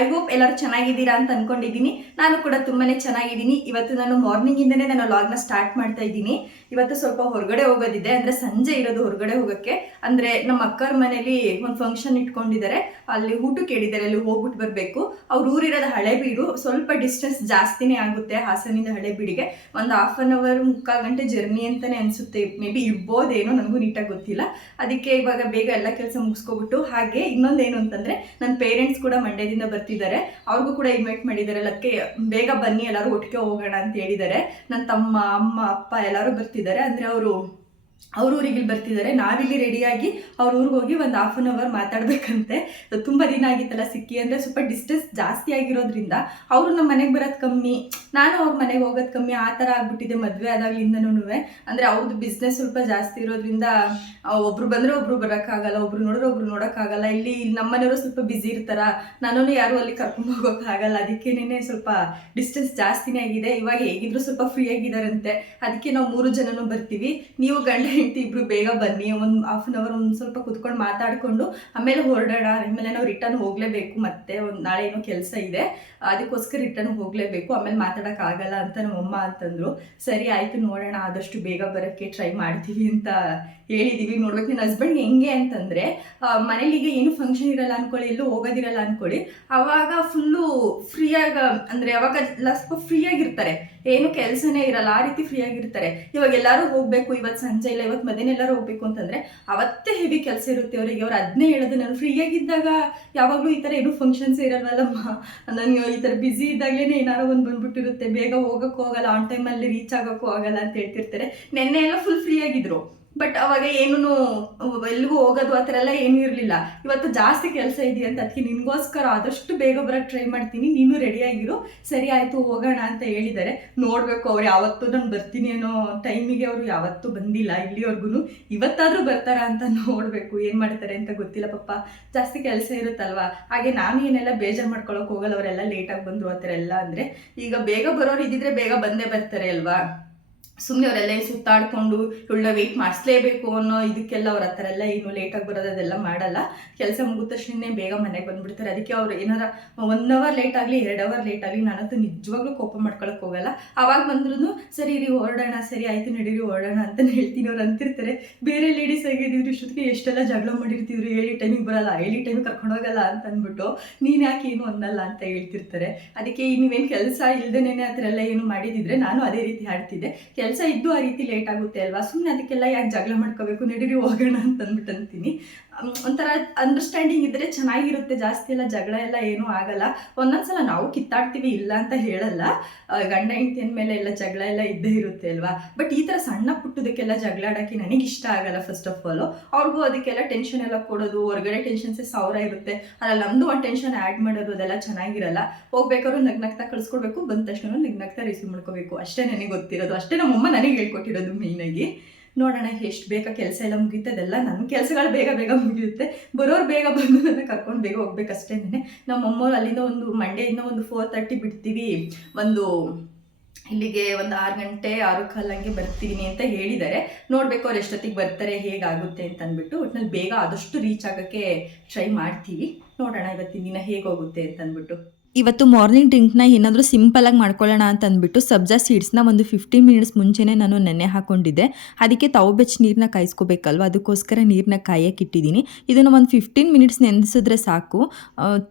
I hope ಎಲ್ಲರೂ ಚೆನ್ನಾಗಿದ್ದೀರಾ ಅಂತ ಅನ್ಕೊಂಡಿದ್ದೀನಿ. ನಾನು ಕೂಡ ತುಂಬಾನೇ ಚೆನ್ನಾಗಿದ್ದೀನಿ. ಇವತ್ತು ನಾನು ಮಾರ್ನಿಂಗ್ ಇಂದನೇ ನಾನು ಲಾಗ್ನ ಸ್ಟಾರ್ಟ್ ಮಾಡ್ತಾ ಇದ್ದೀನಿ. ಇವತ್ತು ಸ್ವಲ್ಪ ಹೊರಗಡೆ ಹೋಗೋದಿದೆ, ಅಂದ್ರೆ ಸಂಜೆ ಇರೋದು ಹೊರಗಡೆ ಹೋಗೋಕ್ಕೆ. ಅಂದ್ರೆ ನಮ್ಮ ಅಕ್ಕರ ಮನೇಲಿ ಒಂದು ಫಂಕ್ಷನ್ ಇಟ್ಕೊಂಡಿದ್ದಾರೆ. ಅಲ್ಲಿ ಊಟಕ್ಕೆ ಕೇಳಿದ್ದಾರೆ, ಅಲ್ಲಿ ಹೋಗ್ಬಿಟ್ಟು ಬರಬೇಕು. ಅವ್ರ ಊರಿರೋದು ಹಳೆಬೀಡು ಸ್ವಲ್ಪ ಡಿಸ್ಟೆನ್ಸ್ ಜಾಸ್ತಿನೇ ಆಗುತ್ತೆ ಹಾಸನಿಂದ ಹಳೆಬೀಡಿಗೆ ಒಂದು ಹಾಫ್ ಆನ್ ಅವರ್ ಮುಕ್ಕಾಲು ಗಂಟೆ ಜರ್ನಿ ಅಂತಾನೆ ಅನ್ಸುತ್ತೆ. ಮೇ ಬಿ ಇರ್ಬೋದೇನೋ, ನನಗೂ ನೀಟಾಗಿ ಗೊತ್ತಿಲ್ಲ. ಅದಕ್ಕೆ ಇವಾಗ ಬೇಗ ಎಲ್ಲ ಕೆಲಸ ಮುಗಿಸ್ಕೊಬಿಟ್ಟು, ಹಾಗೆ ಇನ್ನೊಂದೇನು ಅಂತಂದ್ರೆ ನನ್ನ ಪೇರೆಂಟ್ಸ್ ಕೂಡ ಮಂಡ್ಯದಿಂದ ಬರ್ತಿದ್ದಾರೆ. ಅವ್ರಿಗೂ ಕೂಡ ಇನ್ವೈಟ್ ಮಾಡಿದ್ದಾರೆ. ಅದಕ್ಕೆ ಬೇಗ ಬನ್ನಿ, ಎಲ್ಲರೂ ಒಟ್ಟಿಗೆ ಹೋಗೋಣ ಅಂತ ಹೇಳಿದ್ದಾರೆ. ನನ್ನ ತಮ್ಮ, ಅಮ್ಮ, ಅಪ್ಪ ಎಲ್ಲರೂ ಬರ್ತಿದ್ದಾರೆ ಅಂದ್ರೆ ಅವರು ಅವ್ರ ಊರಿಗೆ ಇಲ್ಲಿ ಬರ್ತಿದ್ದಾರೆ. ನಾವಿಲ್ಲಿ ರೆಡಿಯಾಗಿ ಅವ್ರ ಊರಿಗೆ ಹೋಗಿ ಒಂದು ಹಾಫ್ ಅನ್ ಅವರ್ ಮಾತಾಡ್ಬೇಕಂತೆ. ತುಂಬ ದಿನ ಆಗಿತ್ತಲ್ಲ ಸಿಕ್ಕಿ. ಅಂದರೆ ಸ್ವಲ್ಪ ಡಿಸ್ಟೆನ್ಸ್ ಜಾಸ್ತಿ ಆಗಿರೋದ್ರಿಂದ ಅವರು ನಮ್ಮ ಮನೆಗೆ ಬರೋದು ಕಮ್ಮಿ. ನಾನು ಅವ್ರ ಮನೆಗೆ ಹೋಗೋದು ಕಮ್ಮಿ. ಆ ಥರ ಆಗ್ಬಿಟ್ಟಿದೆ ಮದುವೆ ಆದಾಗ್ಲಿಂದನೂ ಅಂದರೆ ಅವ್ರದ್ದು ಬಿಸ್ನೆಸ್ ಸ್ವಲ್ಪ ಜಾಸ್ತಿ ಇರೋದ್ರಿಂದ ಒಬ್ರು ಬಂದರೆ ಒಬ್ರು ಬರೋಕ್ಕಾಗಲ್ಲ, ಒಬ್ರು ನೋಡಿದ್ರೆ ಒಬ್ರು ನೋಡೋಕ್ಕಾಗಲ್ಲ. ಇಲ್ಲಿ ಇಲ್ಲಿ ನಮ್ಮ ಮನೆಯವರು ಸ್ವಲ್ಪ ಬ್ಯುಸಿ ಇರ್ತಾರ. ನಾನು ಯಾರು ಅಲ್ಲಿ ಕರ್ಕೊಂಡು ಹೋಗೋಕ್ಕಾಗಲ್ಲ. ಅದಕ್ಕೇನೇ ಸ್ವಲ್ಪ ಡಿಸ್ಟೆನ್ಸ್ ಜಾಸ್ತಿನೇ ಆಗಿದೆ. ಇವಾಗ ಹೇಗಿದ್ರು ಸ್ವಲ್ಪ ಫ್ರೀ ಆಗಿದಾರಂತೆ. ಅದಕ್ಕೆ ನಾವು ಮೂರು ಜನನೂ ಬರ್ತೀವಿ. ನೀವು ಗಂಡ ಹೆಂಡತಿ ಇಬ್ರು ಬೇಗ ಬನ್ನಿ, ಒಂದು ಹಾಫ್ ಅನ್ ಅವರ್ ಒಂದು ಸ್ವಲ್ಪ ಕುತ್ಕೊಂಡು ಮಾತಾಡಿಕೊಂಡು ಆಮೇಲೆ ಹೊರಡೋಣ. ಆಮೇಲೆ ನಾವು ರಿಟರ್ನ್ ಹೋಗಲೇಬೇಕು ಮತ್ತೆ ಒಂದು ನಾಳೆ ಏನೋ ಕೆಲಸ ಇದೆ. ಅದಕ್ಕೋಸ್ಕರ ರಿಟರ್ನ್ ಹೋಗಲೇಬೇಕು. ಆಮೇಲೆ ಮಾತಾಡೋಕ್ಕಾಗಲ್ಲ ಅಂತ ನಮ್ಮಮ್ಮ ಅಂತಂದ್ರು. ಸರಿ, ಆಯಿತು ನೋಡೋಣ. ಆದಷ್ಟು ಬೇಗ ಬರೋಕ್ಕೆ ಟ್ರೈ ಮಾಡ್ತೀವಿ ಅಂತ ಹೇಳಿದ್ದೀವಿ ನೋಡ್ಬೇಕು. ನನ್ನ ಹಸ್ಬೆಂಡ್ ಹೆಂಗೆ ಅಂತಂದರೆ ಮನೇಲಿಗೆ ಏನು ಫಂಕ್ಷನ್ ಇರಲ್ಲ ಅನ್ಕೊಳ್ಳಿ, ಎಲ್ಲೂ ಹೋಗೋದಿರಲ್ಲ ಅನ್ಕೊಳ್ಳಿ, ಅವಾಗ ಫುಲ್ಲು ಫ್ರೀಯಾಗ ಅಂದರೆ ಅವಾಗ ಸ್ವಲ್ಪ ಫ್ರೀಯಾಗಿರ್ತಾರೆ ಏನು ಕೆಲಸನೇ ಇರಲ್ಲ, ಆ ರೀತಿ ಫ್ರೀ ಆಗಿರ್ತಾರೆ. ಇವಾಗ ಎಲ್ಲರೂ ಹೋಗಬೇಕು ಇವತ್ತು ಸಂಜೆ ಇಲ್ಲ ಇವತ್ತು ಮಧ್ಯಾಹ್ನ ಎಲ್ಲರೂ ಹೋಗ್ಬೇಕು ಅಂತಂದ್ರೆ, ಅವತ್ತೇ ಹೆವಿ ಕೆಲಸ ಇರುತ್ತೆ ಅವರಿಗೆ. ಅವ್ರು ಅದನ್ನೇ ಹೇಳೋದು, ನಾನು ಫ್ರೀಯಾಗಿದ್ದಾಗ ಯಾವಾಗಲೂ ಈ ಥರ ಏನು ಫಂಕ್ಷನ್ಸ್ ಇರಲ್ವಲ್ಲಮ್ಮ. ನನಗೆ ಈ ಥರ ಬ್ಯುಸಿ ಇದ್ದಾಗಲೇ ಏನಾರೋ ಒಂದು ಬಂದ್ಬಿಟ್ಟಿರುತ್ತೆ. ಬೇಗ ಹೋಗೋಕ್ಕೂ ಹೋಗಲ್ಲ ಆನ್ ಟೈಮಲ್ಲಿ ರೀಚ್ ಆಗೋಕ್ಕೂ ಆಗಲ್ಲ ಅಂತ ಹೇಳ್ತಿರ್ತಾರೆ. ನೆನ್ನೆ ಎಲ್ಲ ಫುಲ್ ಫ್ರೀ ಆಗಿದ್ರು. ಬಟ್ ಅವಾಗ ಏನೂ ಎಲ್ಲಿಗೂ ಹೋಗೋದು ಆ ಥರ ಎಲ್ಲ ಏನೂ ಇರಲಿಲ್ಲ. ಇವತ್ತು ಜಾಸ್ತಿ ಕೆಲಸ ಇದೆಯಾ ಅಂತ ಅದಕ್ಕೆ ನಿನಗೋಸ್ಕರ ಆದಷ್ಟು ಬೇಗ ಬರೋಕ್ಕೆ ಟ್ರೈ ಮಾಡ್ತೀನಿ. ನೀನು ರೆಡಿಯಾಗಿರು ಸರಿ ಆಯಿತು, ಹೋಗೋಣ ಅಂತ ಹೇಳಿದ್ದಾರೆ. ನೋಡಬೇಕು ಅವ್ರು ಯಾವತ್ತೂ ನಾನು ಬರ್ತೀನಿ ಅನ್ನೋ ಟೈಮಿಗೆ ಅವರು ಯಾವತ್ತೂ ಬಂದಿಲ್ಲ ಇಲ್ಲಿವರೆಗೂ ಇವತ್ತಾದರೂ ಬರ್ತಾರ ಅಂತ ನೋಡಬೇಕು. ಏನು ಮಾಡ್ತಾರೆ ಅಂತ ಗೊತ್ತಿಲ್ಲ ಪಪ್ಪ ಜಾಸ್ತಿ ಕೆಲಸ ಇರುತ್ತಲ್ವಾ? ಹಾಗೆ ನಾನು ಏನೆಲ್ಲ ಬೇಜಾರು ಮಾಡ್ಕೊಳ್ಳೋಕೆ ಹೋಗಲ್ಲ. ಅವರೆಲ್ಲ ಲೇಟಾಗಿ ಬಂದರು ಆ ಥರ ಎಲ್ಲ ಅಂದರೆ ಈಗ ಬೇಗ ಬರೋರು ಇದ್ದಿದ್ರೆ ಬೇಗ ಬಂದೇ ಬರ್ತಾರೆ ಅಲ್ವಾ? ಸುಮ್ಮನೆ ಅವರೆಲ್ಲ ಏನು ಸುತ್ತಾಡ್ಕೊಂಡು ಇವಳನ್ನ ವೆಯ್ಟ್ ಮಾಡಿಸ್ಲೇಬೇಕು ಅನ್ನೋ ಇದಕ್ಕೆಲ್ಲ ಅವ್ರ ಹತ್ರ ಎಲ್ಲ ಏನು ಲೇಟಾಗಿ ಬರೋದು ಅದೆಲ್ಲ ಮಾಡಲ್ಲ. ಕೆಲಸ ಮುಗಿದ ತಕ್ಷಣ ಬೇಗ ಮನೆಗೆ ಬಂದುಬಿಡ್ತಾರೆ. ಅದಕ್ಕೆ ಅವ್ರು ಏನಾರ ಒನ್ ಅವರ್ ಲೇಟ್ ಆಗಲಿ, ಎರಡು ಅವರ್ ಲೇಟ್ ಆಗಲಿ ನಾನಂತೂ ನಿಜವಾಗ್ಲೂ ಕೋಪ ಮಾಡ್ಕೊಳಕ್ಕೆ ಹೋಗಲ್ಲ. ಆವಾಗ ಬಂದ್ರೂ ಸರಿ ರೀ ಹೊರಡೋಣ, ಸರಿ ಆಯ್ತು ನಡೀರಿ ಹೊರಡೋಣ ಅಂತ ಹೇಳ್ತೀನಿ ಅವ್ರು ಅಂತಿರ್ತಾರೆ. ಬೇರೆ ಲೇಡೀಸ್ ಆಗಿದ್ದೀವಿ ಇಷ್ಟೊತ್ತಿಗೆ ಎಷ್ಟೆಲ್ಲ ಜಗಳ ಮಾಡಿರ್ತಿದ್ರು ಹೇಳಿ ಟೈಮಿಗೆ ಬರಲ್ಲ, ಹೇಳಿ ಟೈಮಿಗೆ ಕರ್ಕೊಂಡು ಹೋಗಲ್ಲ ಅಂತ ಅಂದ್ಬಿಟ್ಟು ನೀನು ಯಾಕೆ ಏನು ಅನ್ನಲ್ಲ ಅಂತ ಹೇಳ್ತಿರ್ತಾರೆ. ಅದಕ್ಕೆ ನೀವೇನು ಕೆಲಸ ಇಲ್ದೇನೆ ಆ ಥರ ಎಲ್ಲ ಏನು ಮಾಡಿದಿದ್ರೆ ನಾನು ಅದೇ ರೀತಿ ಹಾಡ್ತಿದ್ದೆ ಕೆಲಸ ಇದ್ದು ಆ ರೀತಿ ಲೇಟ್ ಆಗುತ್ತೆ ಅಲ್ವಾ? ಸುಮ್ಮನೆ ಅದಕ್ಕೆಲ್ಲ ಯಾಕೆ ಜಗಳ ಮಾಡ್ಕೋಬೇಕು? ನಡೀರಿ ಹೋಗೋಣ ಅಂತ ಅಂದ್ಬಿಟ್ಟು ಅಂತೀನಿ ಒಂಥರ ಅಂಡರ್ಸ್ಟ್ಯಾಂಡಿಂಗ್ ಇದ್ದರೆ ಚೆನ್ನಾಗಿರುತ್ತೆ. ಜಾಸ್ತಿ ಎಲ್ಲ ಜಗಳ ಎಲ್ಲ ಏನೂ ಆಗಲ್ಲ. ಒಂದೊಂದ್ಸಲ ನಾವು ಕಿತ್ತಾಡ್ತೀವಿ ಇಲ್ಲ ಅಂತ ಹೇಳಲ್ಲ. ಆ, ಗಂಡ ಹೆಂಡತಿ ಮೇಲೆ ಎಲ್ಲ ಜಗಳ ಎಲ್ಲ ಇದ್ದೇ ಇರುತ್ತೆ ಅಲ್ವಾ? ಬಟ್ ಈ ಥರ ಸಣ್ಣ ಪುಟ್ಟದಕ್ಕೆಲ್ಲ ಜಗಳ ಆಡೋಕ್ಕೆ ನನಗೆ ಇಷ್ಟ ಆಗಲ್ಲ ಫಸ್ಟ್ ಆಫ್ ಆಲು ಅವ್ರಿಗೂ ಅದಕ್ಕೆಲ್ಲ ಟೆನ್ಷನ್ ಎಲ್ಲ ಕೊಡೋದು ಹೊರಗಡೆ ಟೆನ್ಷನ್ಸೇ ಸಾವಿರ ಇರುತ್ತೆ. ಅಲ್ಲ ನಮ್ಮದು ಒಂದು ಟೆನ್ಷನ್ ಆ್ಯಡ್ ಮಾಡೋದು ಅದೆಲ್ಲ ಚೆನ್ನಾಗಿರಲ್ಲ. ಹೋಗ್ಬೇಕಾದ್ರು ನಗ್ನಗ್ತಾ ಕಳಿಸ್ಕೊಡ್ಬೇಕು ಬಂದ ತಕ್ಷಣ ನಗ್ನಗ್ತಾ ರಿಸೀವ್ ಮಾಡ್ಕೋಬೇಕು. ಅಷ್ಟೇ ನನಗೆ ಗೊತ್ತಿರೋದು. ಅಷ್ಟೇ ನಮ್ಮಮ್ಮ ನನಗೆ ಹೇಳ್ಕೊಟ್ಟಿರೋದು ಮೇಯ್ನಾಗಿ ನೋಡೋಣ ಎಷ್ಟು ಬೇಗ ಕೆಲಸ ಎಲ್ಲ ಮುಗಿಯುತ್ತೆ ಅದೆಲ್ಲ ನನ್ನ ಕೆಲಸಗಳು ಬೇಗ ಬೇಗ ಮುಗಿಯುತ್ತೆ. ಬರೋರು ಬೇಗ ಬಂದು ನನ್ನ ಕರ್ಕೊಂಡು ಬೇಗ ಹೋಗ್ಬೇಕಷ್ಟೇ ನಮ್ಮ ಅಮ್ಮವ್ರು ಅಲ್ಲಿಂದ ಒಂದು ಮಂಡೆಯಿಂದ ಒಂದು ಫೋರ್ ತರ್ಟಿ ಬಿಡ್ತೀವಿ. ಒಂದು ಇಲ್ಲಿಗೆ ಒಂದು ಆರು ಗಂಟೆ, ಆರು ಕಾಲಂಗೆ ಬರ್ತೀನಿ ಅಂತ ಹೇಳಿದ್ದಾರೆ. ನೋಡಬೇಕು ಅವ್ರು ಎಷ್ಟೊತ್ತಿಗೆ ಬರ್ತಾರೆ, ಹೇಗಾಗುತ್ತೆ ಅಂತ ಅಂದ್ಬಿಟ್ಟು ಒಟ್ನಲ್ಲಿ ಬೇಗ ಆದಷ್ಟು ರೀಚ್ ಆಗೋಕ್ಕೆ ಟ್ರೈ ಮಾಡ್ತೀವಿ. ನೋಡೋಣ ಇವತ್ತಿನ ದಿನ ಹೇಗೆ ಹೋಗುತ್ತೆ ಅಂತ ಅಂದ್ಬಿಟ್ಟು. ಇವತ್ತು ಮಾರ್ನಿಂಗ್ ಡ್ರಿಂಕ್ನ ಏನಾದರೂ ಸಿಂಪಲಾಗಿ ಮಾಡ್ಕೊಳ್ಳೋಣ ಅಂತ ಅಂದ್ಬಿಟ್ಟು ಸಬ್ಜಾ ಸೀಡ್ಸ್ನ ಒಂದು ಫಿಫ್ಟೀನ್ ಮಿನಿಟ್ಸ್ ಮುಂಚೆನೇ ನಾನು ನೆನೆ ಹಾಕೊಂಡಿದ್ದೆ. ಅದಕ್ಕೆ ತಾವು ಬೆಚ್ಚ ನೀರನ್ನ ಕಾಯಿಸ್ಕೋಬೇಕಲ್ವ? ಅದಕ್ಕೋಸ್ಕರ ನೀರನ್ನ ಕಾಯಕ್ಕೆ ಇಟ್ಟಿದ್ದೀನಿ. ಇದನ್ನು ಒಂದು ಫಿಫ್ಟೀನ್ ಮಿನಿಟ್ಸ್ ನೆನೆಸಿದ್ರೆ ಸಾಕು.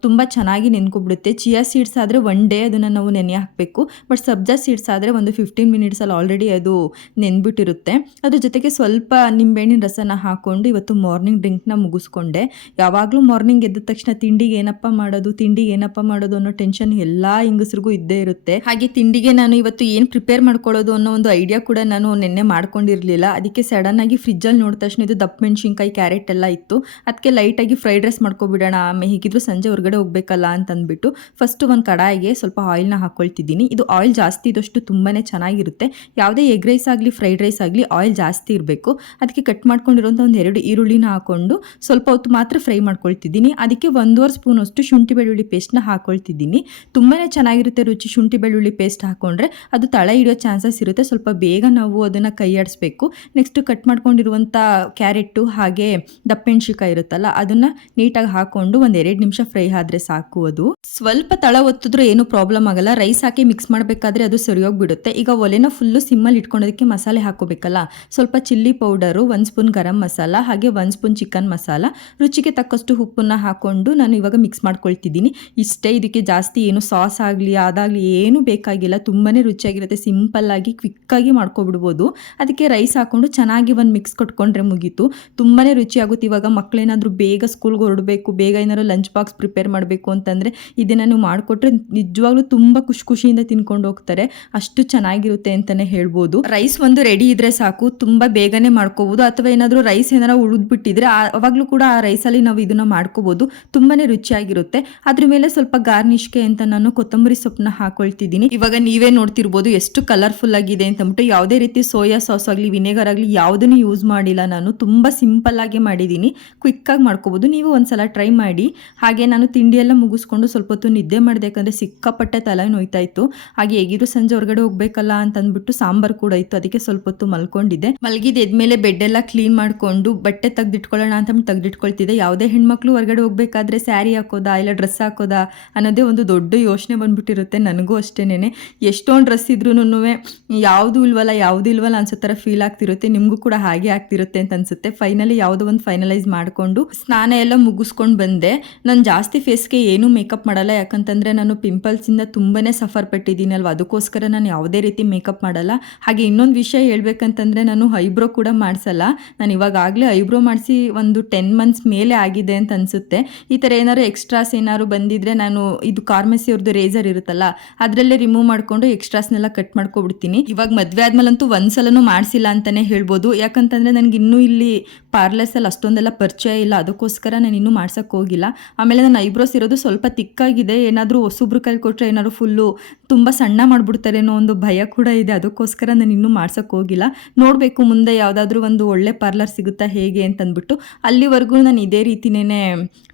ತುಂಬ ಚೆನ್ನಾಗಿ ನೆನ್ಕೊಬಿಡುತ್ತೆ. ಚಿಯಾ ಸೀಡ್ಸ್ ಆದರೆ ಒನ್ ಡೇ ಅದನ್ನು ನಾವು ನೆನೆ ಹಾಕಬೇಕು. ಬಟ್ ಸಬ್ಜಾ ಸೀಡ್ಸ್ ಆದರೆ ಒಂದು ಫಿಫ್ಟೀನ್ ಮಿನಿಟ್ಸಲ್ಲಿ ಆಲ್ರೆಡಿ ಅದು ನೆನ್ಬಿಟ್ಟಿರುತ್ತೆ. ಅದ್ರ ಜೊತೆಗೆ ಸ್ವಲ್ಪ ನಿಂಬೆಹಣ್ಣಿನ ರಸನ ಹಾಕ್ಕೊಂಡು ಇವತ್ತು ಮಾರ್ನಿಂಗ್ ಡ್ರಿಂಕ್ನ ಮುಗಿಸ್ಕೊಂಡೆ. ಯಾವಾಗಲೂ ಮಾರ್ನಿಂಗ್ ಎದ್ದ ತಕ್ಷಣ ತಿಂಡಿಗೆ ಏನಪ್ಪ ಮಾಡೋದು, ತಿಂಡಿಗೆ ಏನಪ್ಪ ಮಾಡೋದು ಅನ್ನೋ ಟೆನ್ಷನ್ ಎಲ್ಲ ಹೆಂಗಸ್ರಿಗೂ ಇದ್ದೇ ಇರುತ್ತೆ. ಹಾಗೆ ತಿಂಡಿಗೆ ನಾನು ಇವತ್ತು ಏನು ಪ್ರಿಪೇರ್ ಮಾಡ್ಕೊಳ್ಳೋದು ಅನ್ನೋ ಒಂದು ಐಡಿಯಾ ಕೂಡ ನಾನು ನಿನ್ನೆ ಮಾಡ್ಕೊಂಡಿರಲಿಲ್ಲ. ಅದಕ್ಕೆ ಸಡನ್ ಆಗಿ ಫ್ರಿಜ್ ಅಲ್ಲಿ ನೋಡಿದ ತಕ್ಷಣ ಇದು ದಪ್ಪ ಮೆಣಸಿನ್ಕಾಯಿ ಕ್ಯಾರೆಟ್ ಎಲ್ಲ ಇತ್ತು. ಅದಕ್ಕೆ ಲೈಟಾಗಿ ಫ್ರೈಡ್ ರೈಸ್ ಮಾಡ್ಕೊಬಿಡೋಣ. ಆಮೇಲೆ ಹೇಗಿದ್ರು ಸಂಜೆ ಹೊರಗಡೆ ಹೋಗ್ಬೇಕಲ್ಲ ಅಂತ ಅಂದ್ಬಿಟ್ಟು ಫಸ್ಟ್ ಒಂದು ಕಡಾಯಿಗೆ ಸ್ವಲ್ಪ ಆಯಿಲ್ನ ಹಾಕೊಳ್ತಿದ್ದೀನಿ. ಇದು ಆಯಿಲ್ ಜಾಸ್ತಿ ಇದಷ್ಟು ತುಂಬಾ ಚೆನ್ನಾಗಿರುತ್ತೆ. ಯಾವುದೇ ಎಗ್ ರೈಸ್ ಆಗಲಿ ಫ್ರೈಡ್ ರೈಸ್ ಆಗಲಿ ಆಯಿಲ್ ಜಾಸ್ತಿ ಇರಬೇಕು. ಅದಕ್ಕೆ ಕಟ್ ಮಾಡ್ಕೊಂಡಿರೋಂಥ ಒಂದು ಎರಡು ಈರುಳ್ಳಿನ ಹಾಕೊಂಡು ಸ್ವಲ್ಪ ಹೊತ್ತು ಮಾತ್ರ ಫ್ರೈ ಮಾಡ್ಕೊಳ್ತಿದ್ದೀನಿ. ಅದಕ್ಕೆ ಒಂದೂವರೆ ಸ್ಪೂನ್ ಅಷ್ಟು ಶುಂಠಿ ಬೆಳ್ಳುಳ್ಳಿ ಪೇಸ್ಟ್ನ ಹಾಕ್ಕೊಳ್ತಿದ್ದೀನಿ ಹಾಕ್ಕೊಂಡಿದ್ದೀನಿ. ತುಂಬಾ ಚೆನ್ನಾಗಿರುತ್ತೆ ರುಚಿ. ಶುಂಠಿ, ಬೆಳ್ಳುಳ್ಳಿ ಪೇಸ್ಟ್ ಹಾಕ್ಕೊಂಡ್ರೆ ಅದು ತಳ ಹಿಡಿಯೋ ಚಾನ್ಸಸ್ ಇರುತ್ತೆ. ಸ್ವಲ್ಪ ಬೇಗ ನಾವು ಅದನ್ನು ಕೈ ಆಡಿಸ್ಬೇಕು ನೆಕ್ಸ್ಟ್ ಕಟ್ ಮಾಡ್ಕೊಂಡಿರುವಂಥ ಕ್ಯಾರೆಟು ಹಾಗೆ ದಪ್ಪೆಣ್ಸಿಕಾಯಿ ಇರುತ್ತಲ್ಲ, ಅದನ್ನು ನೀಟಾಗಿ ಹಾಕ್ಕೊಂಡು ಒಂದು ಎರಡು ನಿಮಿಷ ಫ್ರೈ ಆದ್ರೆ ಸಾಕು ಅದು. ಸ್ವಲ್ಪ ತಳ ಒತ್ತಿದ್ರೂ ಏನು ಪ್ರಾಬ್ಲಮ್ ಆಗಲ್ಲ. ರೈಸ್ ಹಾಕಿ ಮಿಕ್ಸ್ ಮಾಡಬೇಕಾದ್ರೆ ಅದು ಸರಿಯೋಗ್ಬಿಡುತ್ತೆ ಈಗ ಒಲೆನ ಫುಲ್ಲು ಸಿಮ್ಮಲ್ಲಿ ಇಟ್ಕೊಳೋದಕ್ಕೆ ಮಸಾಲೆ ಹಾಕೋಬೇಕಲ್ಲ. ಸ್ವಲ್ಪ chilli powder one spoon garam masala, ಹಾಗೆ ಒಂದು ಸ್ಪೂನ್ ಚಿಕನ್ ಮಸಾಲ. ರುಚಿಗೆ ತಕ್ಕಷ್ಟು ಉಪ್ಪನ್ನು ಹಾಕೊಂಡು ನಾನು ಇವಾಗ ಮಿಕ್ಸ್ ಮಾಡ್ಕೊಳ್ತಿದ್ದೀನಿ. ಇಷ್ಟೇ ಇದಕ್ಕೆ ಜಾಸ್ತಿ ಏನು ಸಾಸ್ ಆಗಲಿ, ಅದಾಗಲಿ ಏನು ಬೇಕಾಗಿಲ್ಲ. ತುಂಬಾ ರುಚಿಯಾಗಿರುತ್ತೆ. ಸಿಂಪಲ್ಲಾಗಿ ಕ್ವಿಕ್ಕಾಗಿ ಮಾಡ್ಕೊಬಿಡ್ಬೋದು. ಅದಕ್ಕೆ ರೈಸ್ ಹಾಕ್ಕೊಂಡು ಚೆನ್ನಾಗಿ ಒಂದು ಮಿಕ್ಸ್ ಕೊಟ್ಕೊಂಡ್ರೆ ಮುಗೀತು. ತುಂಬಾ ರುಚಿಯಾಗುತ್ತೆ. ಇವಾಗ ಮಕ್ಕಳೇನಾದರೂ ಬೇಗ ಸ್ಕೂಲ್ಗೆ ಹೊರಡಬೇಕು, ಬೇಗ ಏನಾದ್ರು ಲಂಚ್ ಬಾಕ್ಸ್ ಪ್ರಿಪೇರ್ ಮಾಡಬೇಕು ಅಂತಂದರೆ ಇದನ್ನು ನೀವು ಮಾಡಿಕೊಟ್ರೆ ನಿಜವಾಗ್ಲೂ ತುಂಬ ಖುಷಿ ಖುಷಿಯಿಂದ ತಿನ್ಕೊಂಡು ಹೋಗ್ತಾರೆ. ಅಷ್ಟು ಚೆನ್ನಾಗಿರುತ್ತೆ ಅಂತಲೇ ಹೇಳ್ಬೋದು. ರೈಸ್ ಒಂದು ರೆಡಿ ಇದ್ರೆ ಸಾಕು. ತುಂಬ ಬೇಗನೆ ಮಾಡ್ಕೋಬೋದು. ಅಥವಾ ಏನಾದರೂ ರೈಸ್ ಏನಾರು ಉಳಿದ್ಬಿಟ್ಟಿದ್ರೆ ಆವಾಗಲೂ ಕೂಡ ಆ ರೈಸಲ್ಲಿ ನಾವು ಇದನ್ನು ಮಾಡ್ಕೋಬೋದು. ತುಂಬಾ ರುಚಿಯಾಗಿರುತ್ತೆ. ಅದ್ರ ಮೇಲೆ ಸ್ವಲ್ಪ ಗಾರ್ನಿಷ್ಗೆ ಅಂತ ನಾನು ಕೊತ್ತಂಬರಿ ಸೊಪ್ಪನ್ನ ಹಾಕೊಳ್ತಿದ್ದೀನಿ. ಇವಾಗ ನೀವೇ ನೋಡ್ತಿರ್ಬೋದು ಎಷ್ಟು ಕಲರ್ಫುಲ್ ಆಗಿದೆ ಅಂತ ಅಂದ್ಬಿಟ್ಟು ಯಾವುದೇ ರೀತಿ ಸೋಯಾ ಸಾಸ್ ಆಗಲಿ ವಿನೆಗರ್ ಆಗಲಿ ಯಾವುದನ್ನು ಯೂಸ್ ಮಾಡಿಲ್ಲ ನಾನು. ತುಂಬ ಸಿಂಪಲ್ ಆಗಿ ಮಾಡಿದ್ದೀನಿ. ಆಗಿ ಮಾಡ್ಕೋಬೋದು. ನೀವು ಒಂದ್ಸಲ ಟ್ರೈ ಮಾಡಿ. ಹಾಗೆ ನಾನು ತಿಂಡಿ ಎಲ್ಲ ಮುಗಿಸ್ಕೊಂಡು ಸ್ವಲ್ಪ ಹೊತ್ತು ನಿದ್ದೆ ಮಾಡಬೇಕಂದ್ರೆ ಸಿಕ್ಕಾಪಟ್ಟೆ ತಲೆ ನೋಯ್ತಾ ಇತ್ತು ಹಾಗೆ ಹೇಗಿದ್ರು ಸಂಜೆ ಹೊರಗಡೆ ಹೋಗ್ಬೇಕಲ್ಲ ಅಂತ ಅಂದ್ಬಿಟ್ಟು ಸಾಂಬಾರ್ ಕೂಡ ಇತ್ತು. ಅದಕ್ಕೆ ಸ್ವಲ್ಪ ಹೊತ್ತು ಮಲ್ಕೊಂಡಿದ್ದೆ. ಮಲಗಿದ ಎದ್ಮೇಲೆ ಬೆಡ್ ಎಲ್ಲ ಕ್ಲೀನ್ ಮಾಡಿಕೊಂಡು ಬಟ್ಟೆ ತೆಗೆದಿಟ್ಕೊಳ್ಳೋಣ ಅಂತ ತೆಗೆದಿಟ್ಕೊಳ್ತಿದ್ದೆ. ಯಾವುದೇ ಹೆಣ್ಮಕ್ಳು ಹೊರಗಡೆ ಹೋಗ್ಬೇಕಾದ್ರೆ ಸ್ಯಾರಿ ಹಾಕೋದಾ, ಇಲ್ಲ ಡ್ರೆಸ್ ಹಾಕೋದಾ ಅನ್ನೋದೇ ಒಂದು ದೊಡ್ಡ ಯೋಚನೆ ಬಂದ್ಬಿಟ್ಟಿರುತ್ತೆ. ನನಗೂ ಅಷ್ಟೇನೆ ಎಷ್ಟೊಂದು ಡ್ರೆಸ್ ಇದ್ರೂ ಯಾವುದು ಇಲ್ವಲ್ಲ ಯಾವುದು ಇಲ್ವಲ್ಲ ಅನ್ಸೋ ಥರ ಫೀಲ್ ಆಗ್ತಿರುತ್ತೆ. ನಿಮಗೂ ಕೂಡ ಹಾಗೆ ಆಗ್ತಿರುತ್ತೆ ಅಂತ ಅನ್ಸುತ್ತೆ. ಫೈನಲಿ ಯಾವುದೋ ಒಂದು ಫೈನಲೈಸ್ ಮಾಡಿಕೊಂಡು ಸ್ನಾನ ಎಲ್ಲ ಮುಗಿಸ್ಕೊಂಡು ಬಂದೆ. ನಾನು ಜಾಸ್ತಿ ಫೇಸ್ಗೆ ಏನೂ ಮೇಕಪ್ ಮಾಡಲ್ಲ. ಯಾಕಂತಂದರೆ ನಾನು ಪಿಂಪಲ್ಸಿಂದ ತುಂಬಾ ಸಫರ್ ಪಟ್ಟಿದ್ದೀನಿ ಅಲ್ವಾ? ಅದಕ್ಕೋಸ್ಕರ ನಾನು ಯಾವುದೇ ರೀತಿ ಮೇಕಪ್ ಮಾಡಲ್ಲ. ಹಾಗೆ ಇನ್ನೊಂದು ವಿಷಯ ಹೇಳ್ಬೇಕಂತಂದರೆ ನಾನು ಐಬ್ರೋ ಕೂಡ ಮಾಡಿಸಲ್ಲ. ನಾನು ಇವಾಗಲೇ ಐಬ್ರೋ ಮಾಡಿಸಿ ಒಂದು ಟೆನ್ ಮಂತ್ಸ್ ಮೇಲೆ ಆಗಿದೆ ಅಂತ ಅನಿಸುತ್ತೆ. ಈ ಥರ ಏನಾದ್ರು ಎಕ್ಸ್ಟ್ರಾಸ್ ಏನಾದ್ರು ಬಂದಿದ್ರೆ ನಾನು ಇದು ಕಾರ್ಮೆಸಿ ಅವ್ರದ್ದು ರೇಸರ್ ಇರುತ್ತಲ್ಲ, ಅದರಲ್ಲೇ ರಿಮೂವ್ ಮಾಡಿಕೊಂಡು ಎಕ್ಸ್ಟ್ರಾಸ್ನೆಲ್ಲ ಕಟ್ ಮಾಡ್ಕೊಬಿಡ್ತೀನಿ. ಇವಾಗ ಮದುವೆ ಆದ್ಮೇಲಂತೂ ಒಂದ್ಸಲನೂ ಮಾಡಿಸಿಲ್ಲ ಅಂತಾನೆ ಹೇಳ್ಬೋದು. ಯಾಕಂತಂದ್ರೆ ನನಗೆ ಇನ್ನೂ ಇಲ್ಲಿ ಪಾರ್ಲರ್ಸಲ್ಲಿ ಅಷ್ಟೊಂದೆಲ್ಲ ಪರಿಚಯ ಇಲ್ಲ. ಅದಕ್ಕೋಸ್ಕರ ನಾನು ಇನ್ನೂ ಮಾಡ್ಸೋಕ್ಕೆ ಹೋಗಿಲ್ಲ. ಆಮೇಲೆ ನನ್ನ ಐಬ್ರೋಸ್ ಇರೋದು ಸ್ವಲ್ಪ ತಿಕ್ಕಾಗಿದೆ. ಏನಾದರೂ ಒಸುಬ್ರು ಕೈಲಿ ಕೊಟ್ಟರೆ ಏನಾದ್ರು ಫುಲ್ಲು ತುಂಬ ಸಣ್ಣ ಮಾಡಿಬಿಡ್ತಾರೆ ಅನ್ನೋ ಒಂದು ಭಯ ಕೂಡ ಇದೆ. ಅದಕ್ಕೋಸ್ಕರ ನಾನು ಇನ್ನೂ ಮಾಡ್ಸೋಕ್ಕೆ ಹೋಗಿಲ್ಲ. ನೋಡಬೇಕು ಮುಂದೆ ಯಾವುದಾದ್ರೂ ಒಂದು ಒಳ್ಳೆ ಪಾರ್ಲರ್ ಸಿಗುತ್ತಾ ಹೇಗೆ ಅಂತಂದ್ಬಿಟ್ಟು ಅಲ್ಲಿವರೆಗೂ ನಾನು ಇದೇ ರೀತಿನೇ